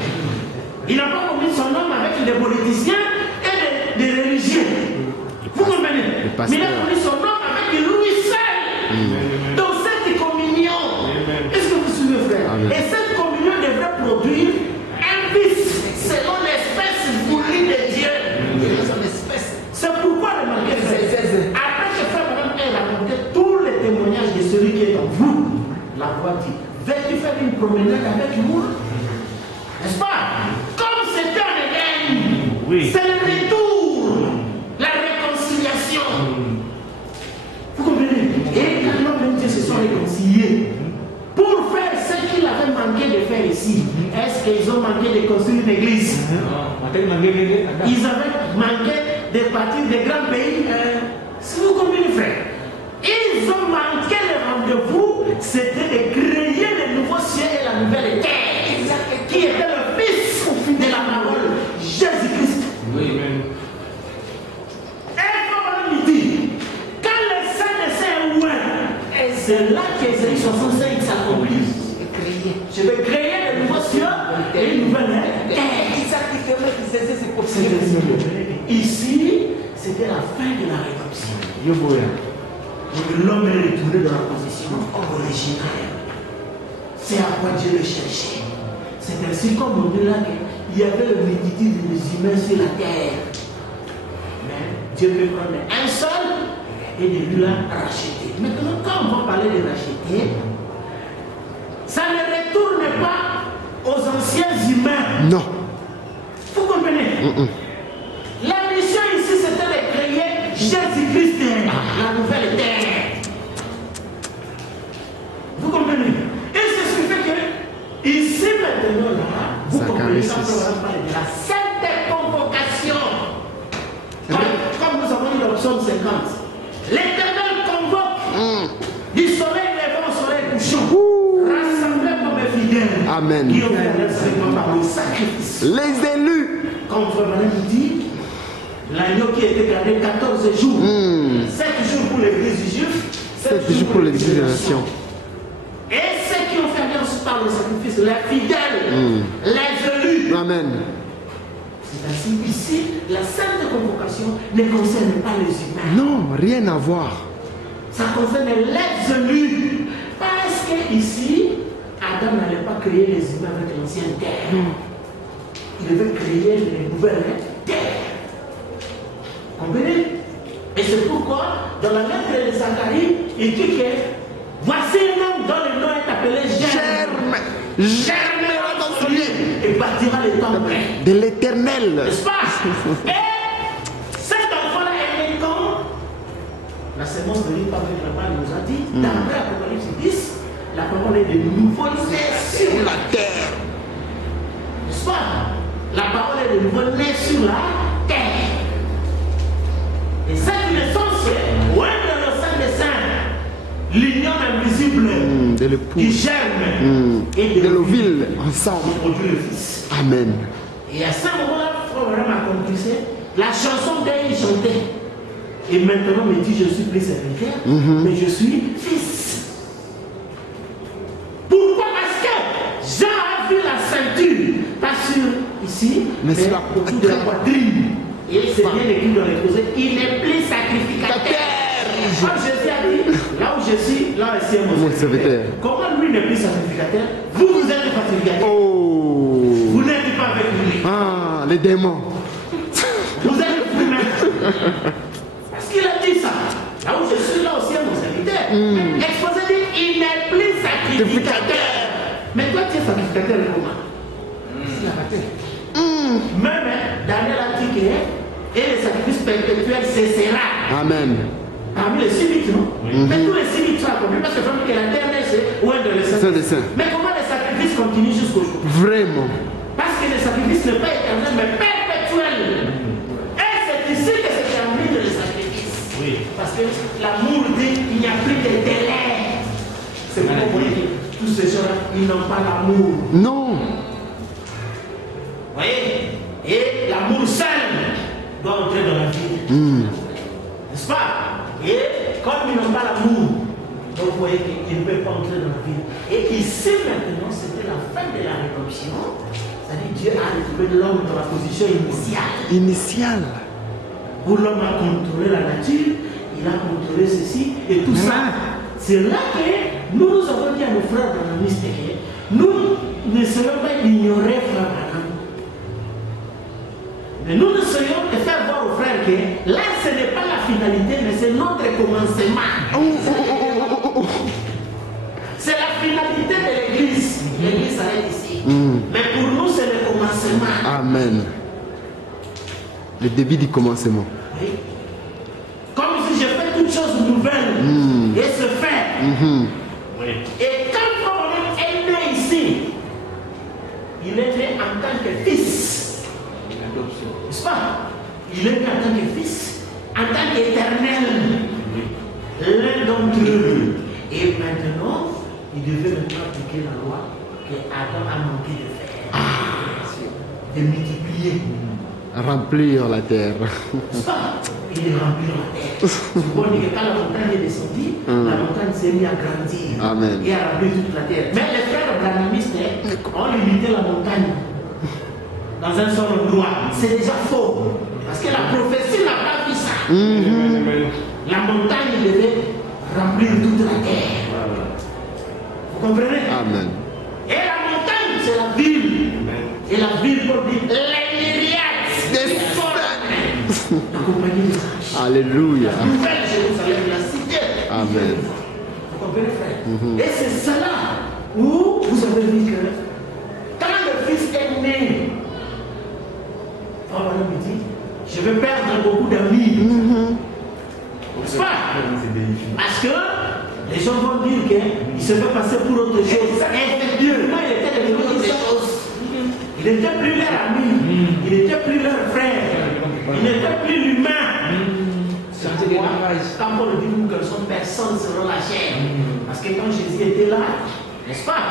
Il n'a pas connu son homme avec des politiciens et des religieux. Vous comprenez? Mais il a connu son homme avec lui seul. Dans cette communion. Est-ce que vous suivez, frère? Amen. Et cette communion devrait produire un fils selon l'espèce voulue de Dieu. C'est pourquoi remarquez, après que frère Madame ait raconté tous les témoignages de celui qui est en vous, la voix dit, veux-tu faire une promenade avec moi? N'est-ce pas? Comme c'était en Éden, c'est le retour, la réconciliation. Vous comprenez? Et quand l'homme et Dieu se sont réconciliés, pour faire ce qu'il avait manqué de faire ici, est-ce qu'ils ont manqué de construire une église? Ils avaient manqué de partir des grands pays. Si vous comprenez, frère, ils ont manqué le rendez-vous, c'était de créer le nouveau ciel et la nouvelle terre, qui était le fils de la parole, Jésus-Christ. Oui, Et comme on dit, quand le Saint de Saint est loin, c'est là qu'Ésaïe 65 s'accomplit. Je vais créer le nouveau ciel et une nouvelle terre. Ici, c'était la fin de la rédemption. L'homme est retourné dans la position originale. C'est à quoi Dieu le cherchait. C'est ainsi comme on dit là qu'il y avait le multitude des humains sur la terre. Mais Dieu peut prendre un seul et de lui la racheter. Maintenant, quand on va parler de racheter, ça ne retourne pas aux anciens humains. Non. Vous comprenez? La mission ici, c'était de créer Jésus-Christ, la nouvelle terre. Vous comprenez? Et c'est ce qui fait que, ici maintenant, là, vous comprenez quand on va parler de la sainte convocation. Comme nous avons dit dans le psaume 50. Amen. qui ont fait alliance avec moi par le sacrifice. Les élus. Comme Frère Branham dit, l'agneau qui a été gardé 14 jours, 7 jours pour l'église du juif, 7 jours pour l'église des nations. Et ceux qui ont fait alliance par le sacrifice, les fidèles, les élus. Amen. C'est ainsi ici, la sainte convocation ne concerne pas les humains. Non, rien à voir. Ça concerne les élus. Parce que ici, Adam n'allait pas créer les humains avec l'ancienne terre. Il devait créer les nouvelles terres. Comprenez? Et c'est pourquoi, dans la lettre de Zacharie, il dit que voici un homme dont le nom est appelé Germe. Germera dans son lieu et bâtira les temples De l'éternel. N'est-ce pas? Et cet enfant-là est né quand la sémence de l'île Pablo nous a dit, d'après Apocalypse 10, la parole est de nouveau née sur la terre. N'est-ce pas? La parole est de nouveau née sur la terre. Et cette naissance, ouais, dans le sein des saints, l'union invisible De l'époux. qui germe et De l'ovile ensemble. produit le Fils. Amen. Et à ce moment-là, Frère Branham a compris la chanson d'elle chantait. Et maintenant, il me dit, je suis plus serviteur, mais je suis fils. Pourquoi? Parce que Jean a vu la ceinture, pas sur ici, mais sur la autour de la poitrine. Et c'est bien écrit dans les causes, il n'est plus sacrificateur. Quand Jésus a dit, là où je suis, là aussi est mon serviteur. Comment lui n'est plus sacrificateur? Vous, vous êtes sacrificateur. Oh. Vous n'êtes pas avec lui. Ah, les démons. Vous êtes vous-même. Parce qu'il a dit ça. Là où je suis, là aussi est mon serviteur. L'exposé dit, il n'est plus sacrificateur. Mais toi, tu es sacrificateur comment? C'est la bataille. Même Daniel a dit que et le sacrifice perpétuel cessera. Amen. Parmi les civiques, non? Mais tous les civiques sont accomplis parce que que la dernière c'est où est dans les sacrifices. Mais comment les sacrifices continuent jusqu'au jour? Vraiment. Parce que le sacrifice n'est pas éternel mais perpétuel. Et c'est ici que se termine le sacrifice. Oui. Parce que l'amour dit qu'il n'y a plus de délai. C'est pourquoi vous voyez que tous ces gens-là, ils n'ont pas l'amour. Non. Vous voyez? Et l'amour seul doit entrer dans la vie. N'est-ce pas? Et comme ils n'ont pas l'amour, donc vous voyez qu'ils ne peuvent pas entrer dans la vie. Et ici maintenant, c'était la fin de la rédemption. C'est-à-dire Dieu a retrouvé l'homme dans la position initiale. Initial. Où l'homme a contrôlé la nature, il a contrôlé ceci et tout ça. C'est là que nous avons dit à nos frères branhamistes que nous ne serions pas ignorer frère Branham. Mais nous ne serions que faire voir aux frères que là, ce n'est pas la finalité, mais c'est notre commencement. C'est la finalité de l'église. L'église s'arrête ici. Mais pour nous, c'est le commencement. Amen. Le début du commencement. Oui. Comme si je fais toute chose nouvelle et se fait. Oui. Et quand Paul est né ici, il est né en tant que fils. N'est-ce pas? Il est né en tant que fils, en tant qu'éternel. L'un d'entre eux. Et maintenant, il devait maintenant appliquer la loi que Adam a manqué de faire. De multiplier. Remplir la terre. N'est-ce pas? Il est rempli la terre. C'est bon, que quand la montagne est descendue, la montagne s'est mise à grandir. Amen. Et à remplir toute la terre. Mais les frères branhamistes ont limité la montagne dans un seul endroit. C'est déjà faux. Parce que la prophétie n'a pas vu ça. La montagne devait remplir toute la terre. Vous comprenez? Amen. Et la montagne, c'est la ville. Et la ville pour dire les myriades des forêts. Accompagné des anges. Alléluia. La nouvelle Jérusalem, la cité. Amen. Vous comprenez, frère? Et c'est cela où vous avez vu que quand le Fils est né, Paul me dit, je vais perdre beaucoup d'amis. N'est-ce pas? Parce que les gens vont dire qu'il se fait passer pour autre chose. Effectivement, il était devenu autre chose. Il n'était plus leur ami. Il n'était plus leur frère. Il n'était plus l'humain. Quand Paul dit nous que nous sommes personnes selon la chair. Parce que quand Jésus était là, n'est-ce pas?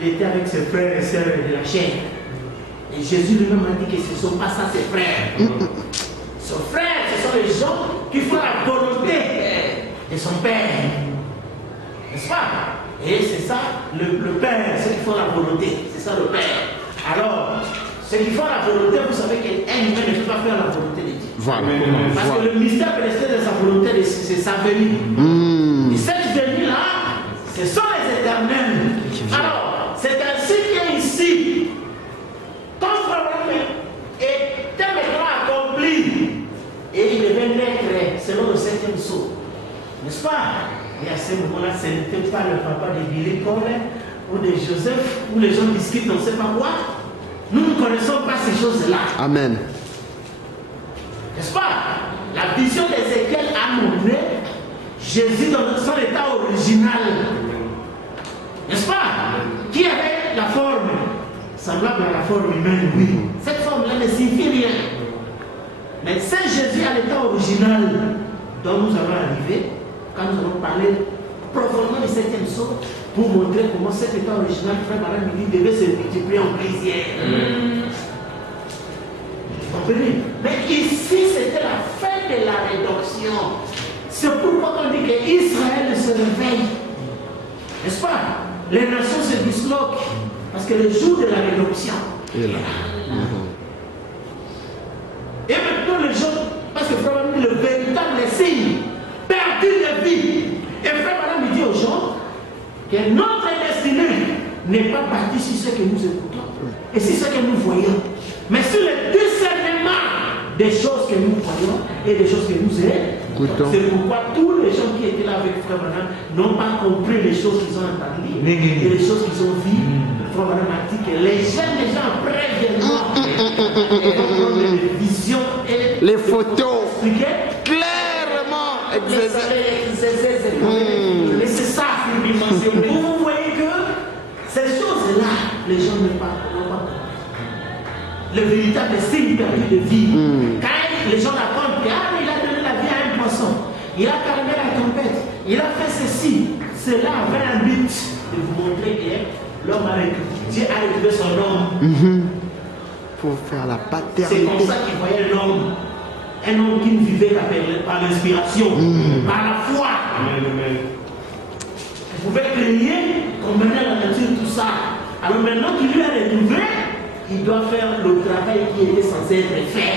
il était avec ses frères et sœurs de la chair. Et Jésus lui-même a dit que ce ne sont pas ça ses frères. Ses frères, ce sont les gens qui font la volonté de son Père. N'est-ce pas? Et c'est ça, le Père, ceux qui font la volonté. C'est ça le Père. Alors, ceux qui font la volonté, vous savez qu'un humain ne peut pas faire la volonté de Dieu. Voilà. Parce que le mystère céleste de sa volonté, c'est sa venue. Et cette venue-là, ce sont les éternels. Alors, c'est ainsi qu'ici, ton problème est maintenant accompli. Et il devait naître selon le 7e sceau. N'est-ce pas? Et à ce moment-là, ce n'était pas le papa de Billy Paul ou de Joseph, où les gens discutent, on ne sait pas quoi. Nous ne connaissons pas ces choses-là. Amen. N'est-ce pas? La vision d'Ézéchiel a montré Jésus dans son état original. N'est-ce pas? Qui avait la forme semblable à la forme humaine, oui. Cette forme-là ne signifie rien. Mais c'est Jésus à l'état original dont nous allons arriver quand nous allons parler profondément du 7e sceau pour montrer comment cet état original, frère Madame Midi, devait se multiplier en plaisir. Vous comprenez? Mais ici, c'était la fin de la rédemption. C'est pourquoi on dit qu'Israël se réveille. N'est-ce pas? Les nations se disloquent. Parce que le jour de la rédemption est là. Et maintenant, les gens, parce que frère Madame dit le véritable signe perdu de vie. Et frère Madame dit aux gens que notre destinée n'est pas bâtie sur ce que nous écoutons et sur ce que nous voyons, mais sur le discernement des choses que nous voyons et des choses que nous écoutons. C'est pourquoi tous les gens qui étaient là avec frère Madame n'ont pas compris les choses qu'ils ont entendues et les choses qu'ils ont vues. Frère Madame a dit que les gens préviennent les visions et les photos expliquer clairement exégèses. Et c'est ça qu'il dit mentionner. Vous voyez que ces choses-là, les gens n'ont pas compris. Le véritable signe perdu de vie. Quand les gens racontent qu'il a donné la vie à un poisson, il a calmé la tempête, il a fait ceci, cela avait un but de vous montrer que l'homme a récupéré, Dieu a récupéré son homme. Pour faire la paternité. C'est comme ça qu'il voyait l'homme. Un homme qui ne vivait par l'inspiration, par la foi. Vous pouvez crier, qu'on menait la nature, tout ça. Alors maintenant qu'il lui a retrouvé, il doit faire le travail qui était censé être fait.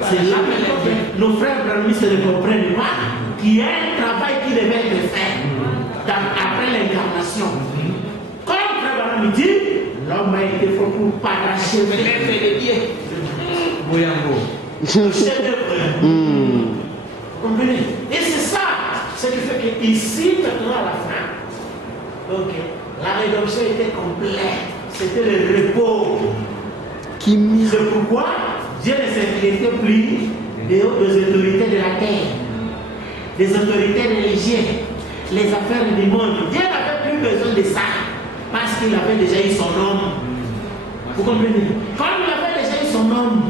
C'est là que nos frères brahmanistes ne comprennent pas qu'il y a un travail qui devait être fait après l'incarnation. Comme frère Brahmi dit, l'homme a été fait pour parachever les pieds. Vous comprenez? Et c'est ça, ce qui fait qu'ici, maintenant à la fin, donc la rédemption était complète. C'était le repos. C'est pourquoi Dieu ne s'inquiétait plus des autorités de la terre, des autorités religieuses, les affaires du monde. Dieu n'avait plus besoin de ça, parce qu'il avait déjà eu son homme. Vous comprenez? Comme il avait déjà eu son homme,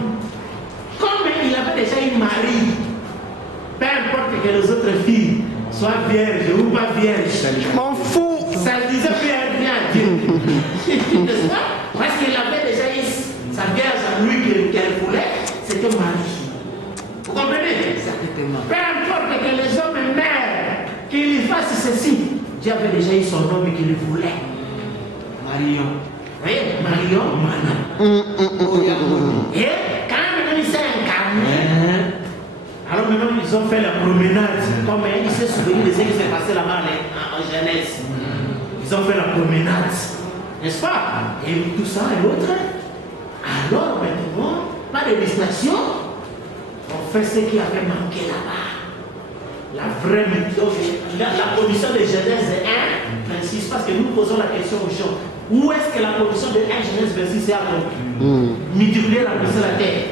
comme il avait déjà eu Marie, peu importe que les autres filles soient vierges ou pas vierges, Je m'en fous. ça disait bien à Dieu. N'est-ce pas? Parce qu'il avait déjà eu sa vierge à lui qu'elle voulait, c'était Marie. Vous comprenez? Peu importe que les hommes meurent, qu'il fasse ceci, Dieu avait déjà eu son homme et qu'il le voulait. Marion. Vous voyez? Marion, Mana. Et quand maintenant il s'est incarné, alors maintenant ils ont fait la promenade. Comme il s'est souvenu de ce qui s'est passé là-bas en Genèse. Ils ont fait la promenade. N'est-ce pas? Et tout ça et l'autre. Alors maintenant, pas de distraction. On fait ce qui avait manqué là-bas. La vraie méthode, la commission de Genèse 1, 26, parce que nous posons la question aux gens. Où est-ce que la commission de 1 Genèse 26 est accomplie? Multiplier, remplissez la terre.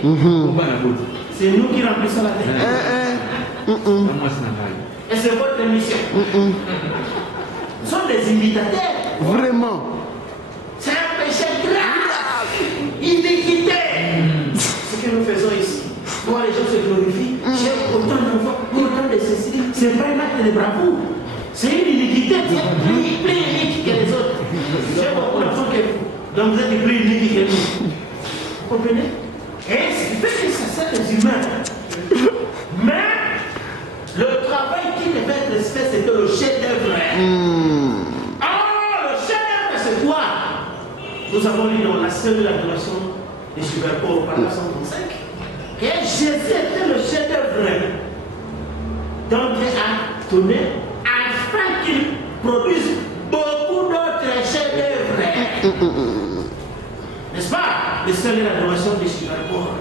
C'est nous qui remplissons la terre. Et c'est votre mission. Ce sont des imitateurs. Vraiment. C'est un péché grave. Iniquité. Ce que nous faisons ici. Quand les gens se glorifient, j'ai autant d'enfants, autant de ceci. Ce n'est pas un acte de bravoure. C'est une iniquité plus inique que les autres. J'ai beaucoup d'enfants Donc vous êtes des plus uniques que nous. Vous comprenez? Et ce qui fait que ça sert les humains. Mais le travail qui devait être fait, c'était le chef-d'œuvre. Ah, le chef-d'œuvre, c'est quoi? Nous avons lu dans la scène de l'adoration des super pauvres, par 135, que Jésus était le chef-d'œuvre. Donc Dieu a donné afin qu'il produise beaucoup d'autres chefs-d'œuvre. N'est-ce pas? Le seul est l'adoration des super pauvres.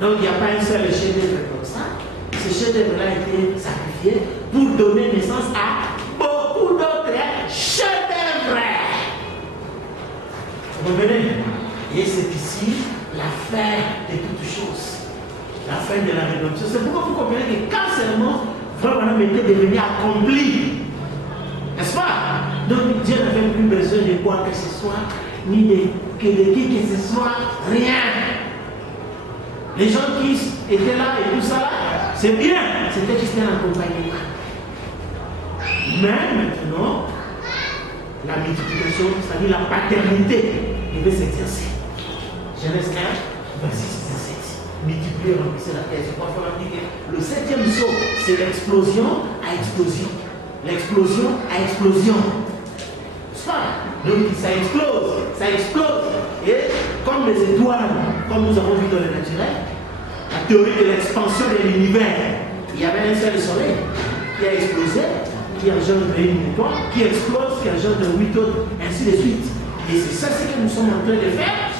Donc il n'y a pas un seul chef-d'œuvre comme ça. Ce chef-d'œuvre-là a été sacrifié pour donner naissance à beaucoup d'autres chefs-d'œuvre. Vous comprenez? Et c'est ici la fin de toutes choses. La fin de la rédemption. C'est pourquoi vous comprenez que quand seulement vraiment était devenu accompli, n'est-ce pas? Donc Dieu n'avait plus besoin de quoi que ce soit, ni de qui que ce soit, rien. Les gens qui étaient là et tout ça là, c'est bien, c'était juste un accompagnement. Mais maintenant, la multiplication, c'est-à-dire la paternité, devait s'exercer. Genèse 1, verset 17. Multiplier, remplissez la terre. C'est pourquoi on dit que le 7e saut, c'est l'explosion à explosion. L'explosion à explosion. Donc ça explose, ça explose. Et comme les étoiles, comme nous avons vu dans le naturel, la théorie de l'expansion de l'univers, il y avait un seul soleil qui a explosé, qui engendre une étoile, qui explose, qui engendre 8 autres, ainsi de suite. Et c'est ça ce que nous sommes en train de faire.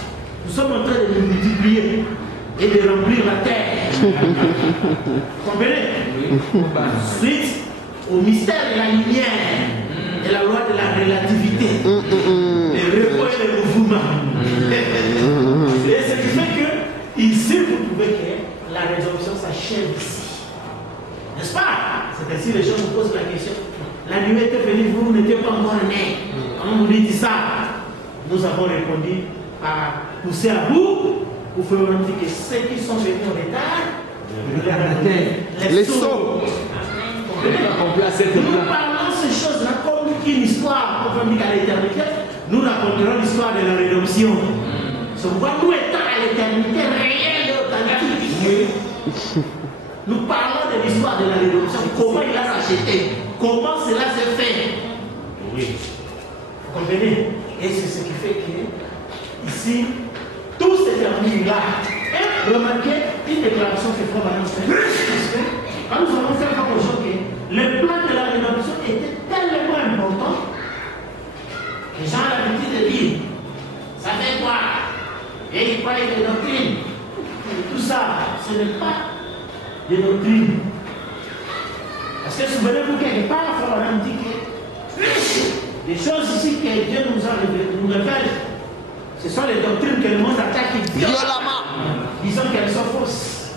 Nous sommes en train de nous multiplier et de remplir la terre. Vous comprenez? Ensuite, au mystère de la lumière et la loi de la relativité, les repos et les mouvements. Et ce qui fait que ici, vous trouvez que la rédemption s'achève ici. N'est-ce pas? C'est ainsi que les gens vous posent la question. La nuit était venue, vous n'étiez pas encore nés. Comment vous dites ça? Nous avons répondu à pousser à bout pour faire dire que ceux qui sont venus en retard, les sauts. Nous parlons ces choses-là comme une histoire, comme on dit à l'éternité. Nous raconterons l'histoire de la rédemption. C'est pourquoi nous étant à l'éternité réelle et authentique. Nous parlons de l'histoire de la rédemption. Comment il a racheté? Comment cela s'est fait? Oui. Vous comprenez? Et c'est ce qui fait que ici, tout se termine là. Et remarquez une déclaration que Frère Branham fait. Parce que quand nous avons fait voir aux gens que le plan de la rédemption était tellement important, les gens ont l'habitude de dire, ça fait quoi? Et ils parlent de doctrine. Tout ça, ce n'est pas de doctrine. Parce que souvenez-vous quelque part, Frère Branham dit que les choses ici que Dieu nous révèle, ce sont les doctrines que le monde attaque violemment, disons qu'elles sont fausses.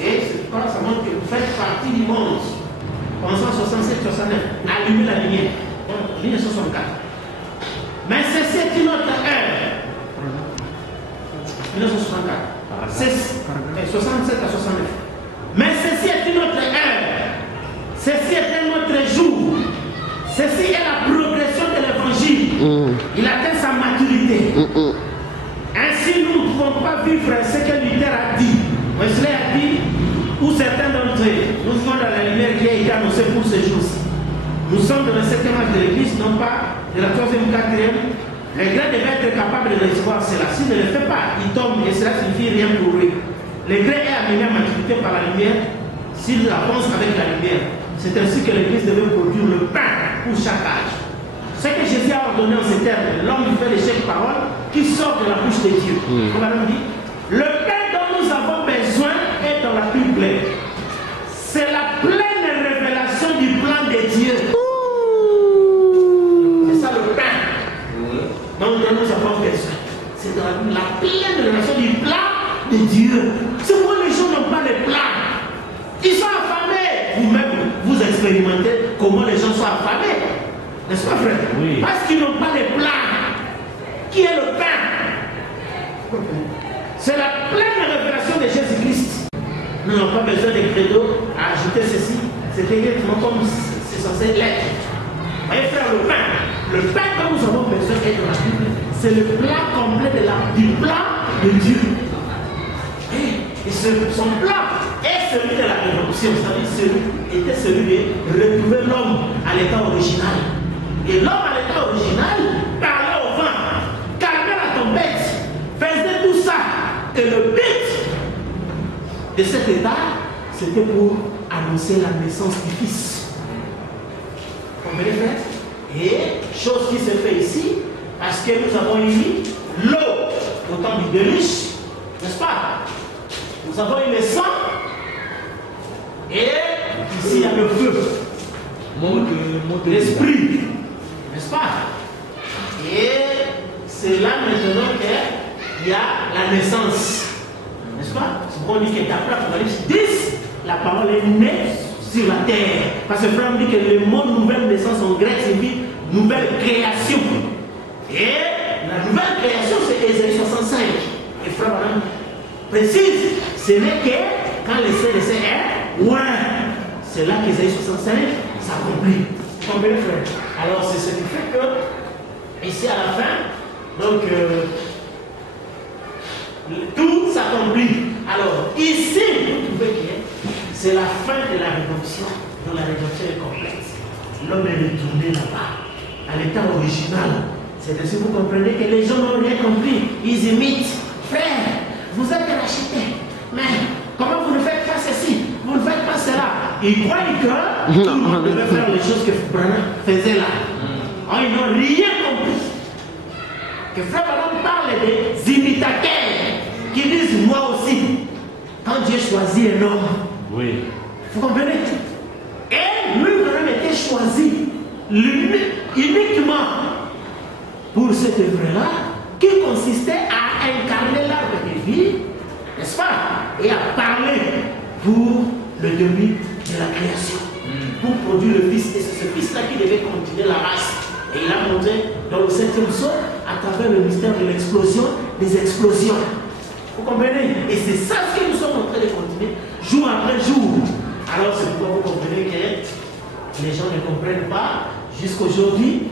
Et c'est pourquoi ça montre que vous faites partie du monde. Pensant 67-69, allumez la lumière. Bon, ligne 64. Mais c'est une autre heure. 1964. 67 à 69. Mais ceci est une autre heure. Ceci est un autre jour. Ceci est la progression de l'évangile. Il atteint sa maturité. Ainsi, nous ne pouvons pas vivre ce que Luther a dit. Wesley a dit, ou certains d'entre eux, nous vivons dans la lumière qui a été annoncée pour ces jours-ci. Nous sommes dans le 7e âge de l'Église, non pas de la 3e ou 4e. Les grès devaient être capables de recevoir cela. S'il ne le fait pas, il tombe et cela signifie rien pour lui. Le grès est amené à maturité par la lumière s'il avance avec la lumière. C'est ainsi que l'Église devait produire le pain pour chaque âge. Ce que Jésus a ordonné en ces termes, l'homme fait de chaque parole qui sort de la bouche de Dieu. Comme on dit, le pain dont nous avons besoin est dans la Bible. C'est la pleine révélation du plan de Dieu. C'est ça le pain dont nous avons besoin. C'est dans la pleine révélation du plan de Dieu. C'est pourquoi les gens n'ont pas de plan. Ils sont affamés. Vous-même, vous expérimentez comment les gens sont affamés. N'est-ce pas, frère? Oui. Parce qu'ils n'ont pas de plan. Qui est le pain? C'est la pleine révélation de Jésus-Christ. Nous n'avons pas besoin de credo à ajouter ceci. C'est exactement comme c'est censé l'être. Voyez, frère, le pain dont nous avons besoin est dans la Bible. c'est le plan complet du plan de Dieu. Et son plan est celui de la rédemption, était celui de retrouver l'homme à l'état original. Et l'homme à l'état original parlait au vent, calmait la tempête, faisait tout ça. Et le but de cet état, c'était pour annoncer la naissance du Fils. Vous comprenez, frère? Et chose qui se fait ici, parce que nous avons eu l'eau au temps du déluge, n'est-ce pas? Nous avons eu le sang, et ici il y a le feu, l'esprit, n'est-ce pas? Et c'est là maintenant qu'il y a la naissance, n'est-ce pas? C'est pourquoi on dit qu'après Apocalypse 10, la parole est née sur la terre. Parce que frère me dit que le mot nouvelle naissance en grec signifie nouvelle création. Et la nouvelle création, c'est Ésaïe 65. Et frère madame précise, ce n'est que quand le CDC est ouais. C'est là qu'Ésaïe 65 s'accomplit. Vous comprenez, frère? Alors c'est ce qui fait que, ici à la fin, donc tout s'accomplit. Alors ici, vous trouvez que c'est la fin de la rédemption, dont la rédemption est complète. L'homme est retourné là-bas, à l'état original. C'est ainsi que vous comprenez que les gens n'ont rien compris. Ils imitent. Frère, vous êtes rachetés. Mais comment vous ne faites pas ceci? Vous ne faites pas cela. Ils croient que tout le monde devait faire les choses que Branham faisait là. Oh, ils n'ont rien compris. Que Frère Branham parle des imitateurs qui disent moi aussi. Quand Dieu choisit un homme, oui. Vous comprenez? Et lui-même était choisi uniquement pour cette œuvre-là, qui consistait à incarner l'arbre de vie, n'est-ce pas? Et à parler pour le début de la création, pour produire le Fils. Et c'est ce Fils-là qui devait continuer la race. Et il a montré dans le 7e sceau à travers le mystère de l'explosion des explosions. Vous comprenez? Et c'est ça ce que nous sommes en train de continuer, jour après jour. Alors c'est pourquoi vous comprenez que les gens ne comprennent pas. Jusqu'aujourd'hui,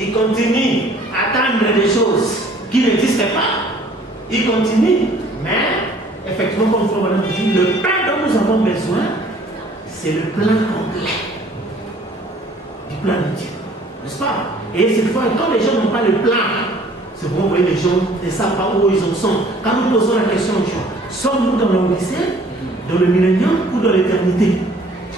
ils continuent à attendre des choses qui n'existaient pas. Ils continuent. Mais, effectivement, comme Frère Branham dit, le pain dont nous avons besoin, c'est le plan complet du plan de Dieu. N'est-ce pas? Et c'est pourquoi quand les gens n'ont pas le plan, c'est bon, vous voyez, les gens ne savent pas où ils en sont. Quand nous posons la question, sommes-nous dans l'Odyssée, dans le millénium ou dans l'éternité?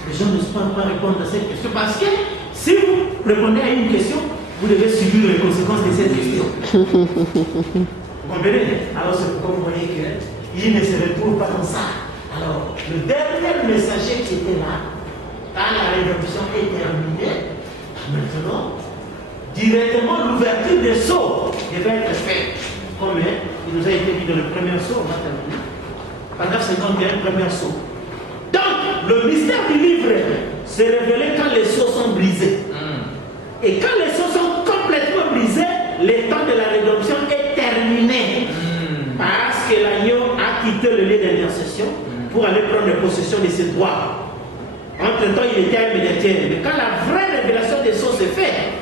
Les gens ne savent pas répondre à cette question parce que si vous répondez à une question, vous devez subir les conséquences de cette question. Vous comprenez? Alors c'est pourquoi vous voyez qu'il ne se retrouve pas dans ça. Alors, le dernier messager qui était là, quand la rédemption est terminée, maintenant, directement l'ouverture des sceaux devait être faite. Comme il nous a été dit dans le premier sceau, on va terminer. Paragraphe 51, premier sceau. Donc, le mystère du livre s'est révélé quand les sceaux sont brisés. Et quand les sceaux sont complètement brisés, le temps de la rédemption est terminé. Parce que l'agneau a quitté le lieu d'intercession pour aller prendre possession de ses droits. Entre-temps, il était un médiateur. Mais quand la vraie révélation des sceaux se fait,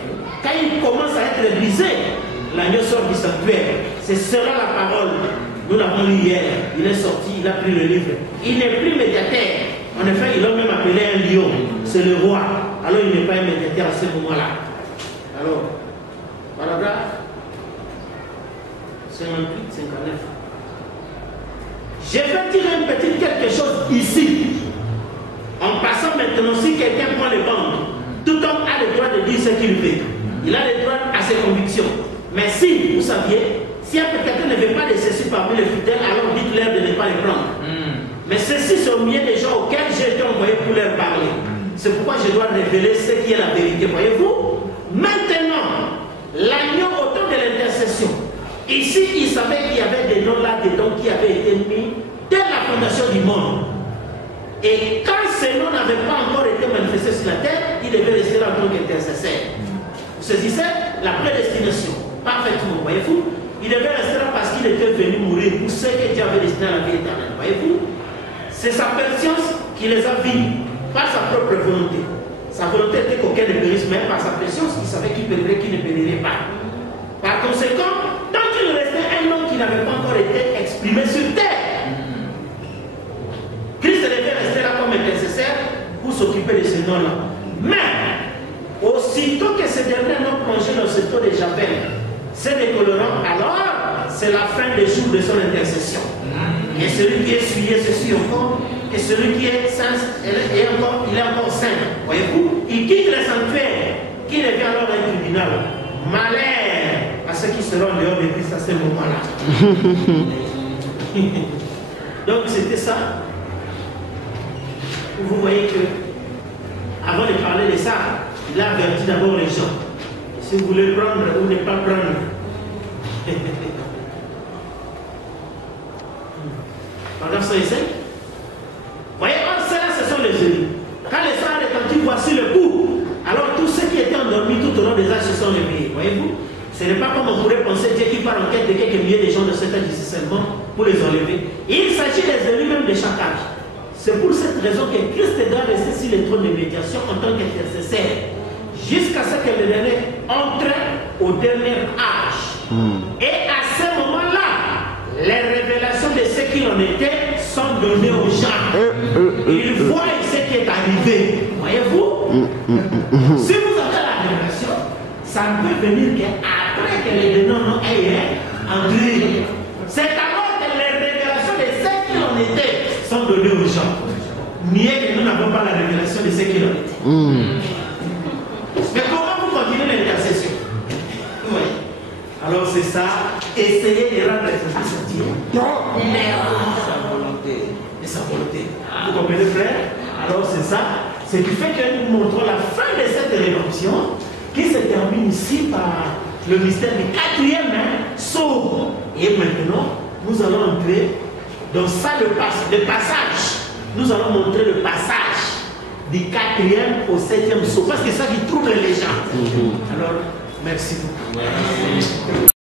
quand il commence à être brisé, l'agneau sort du sanctuaire. Ce sera la parole. Nous l'avons lu hier. Il est sorti, il a pris le livre. Il n'est plus médiateur. En effet, il a même appelé un lion. C'est le roi. Alors il n'est pas un médiateur à ce moment-là. Alors, paragraphe 58-59. Je vais dire une petite quelque chose ici. En passant maintenant, si quelqu'un prend les bandes, tout homme a le droit de dire ce qu'il veut. Il a le droit à ses convictions. Mais si, vous saviez, si quelqu'un ne veut pas de ceci parmi les fidèles, alors dites-leur de ne pas les prendre. Mais ceci sont bien des gens auxquels j'ai été envoyé pour leur parler. C'est pourquoi je dois révéler ce qui est la vérité. Voyez-vous? Maintenant, l'agneau au temps de l'intercession. Ici, il savait qu'il y avait des noms là-dedans qui avaient été mis dès la fondation du monde. Et quand ces noms n'avaient pas encore été manifestés sur la terre, il devait rester là en tant qu'intercesseur. Vous saisissez? La prédestination. Parfaitement, voyez-vous? Il devait rester là parce qu'il était venu mourir pour ceux que Dieu avait destiné à la vie éternelle. Voyez-vous? C'est sa patience qui les a vus, par sa propre volonté. Sa volonté était qu'aucun ne périsse, mais par sa patience, il savait qu'il périrait, qu'il ne périrait pas. Par Par conséquent, tant qu'il restait un nom qui n'avait pas encore été exprimé sur terre, Christ devait rester là comme intercesseur pour s'occuper de ce nom-là. Mais, aussitôt que ce dernier nom plongé dans ce taux de Javel, c'est décolorant, alors c'est la fin des jours de son intercession. Et celui qui est souillé se suit encore, et celui qui est saint, il est encore saint. Voyez-vous, il quitte le sanctuaire, qui devient alors un tribunal. Malheur à ceux qui seront dehors de Christ à ce moment-là. Donc c'était ça. Vous voyez que, avant de parler de ça, il a averti d'abord les gens. Si vous voulez prendre ou ne pas prendre. Pendant ce essai, voyez, ceux-là, ce sont les élus. Quand les soirs retenti, voici le coup. Alors tous ceux qui étaient endormis tout au long des âges se sont réveillés. Voyez-vous, ce n'est pas comme on pourrait penser Dieu qui part en quête de quelques milliers de gens de cet âge ici seulement pour les enlever. Il s'agit des élus même de chaque âge. C'est pour cette raison que Christ doit rester sur le trône de médiation en tant qu'intercesseur, jusqu'à ce que le dernier entre au dernier âge. Et à ce moment-là, les révélations de ce qu'il en était sont données aux gens. Ils voient ce qui est arrivé. Voyez-vous? Si vous avez la révélation, ça ne peut venir qu'après que les dénoms aient entré. C'est alors que les révélations de ce qu'il en était sont données aux gens. Nier que nous n'avons pas la révélation de ce qu'il en était. Mais comment vous continuez l'intercession? Oui. Alors c'est ça, essayez de rendre les esprits sortir. Non, sa volonté. Et sa volonté. Vous comprenez, frère? Alors c'est ça. Ce qui fait que nous montrons la fin de cette rédemption qui se termine ici par le mystère du quatrième saut. Et maintenant, nous allons entrer dans ça, le passage. Nous allons montrer le passage du quatrième au septième saut. Parce que c'est ça qui trouble les gens. Alors, merci beaucoup.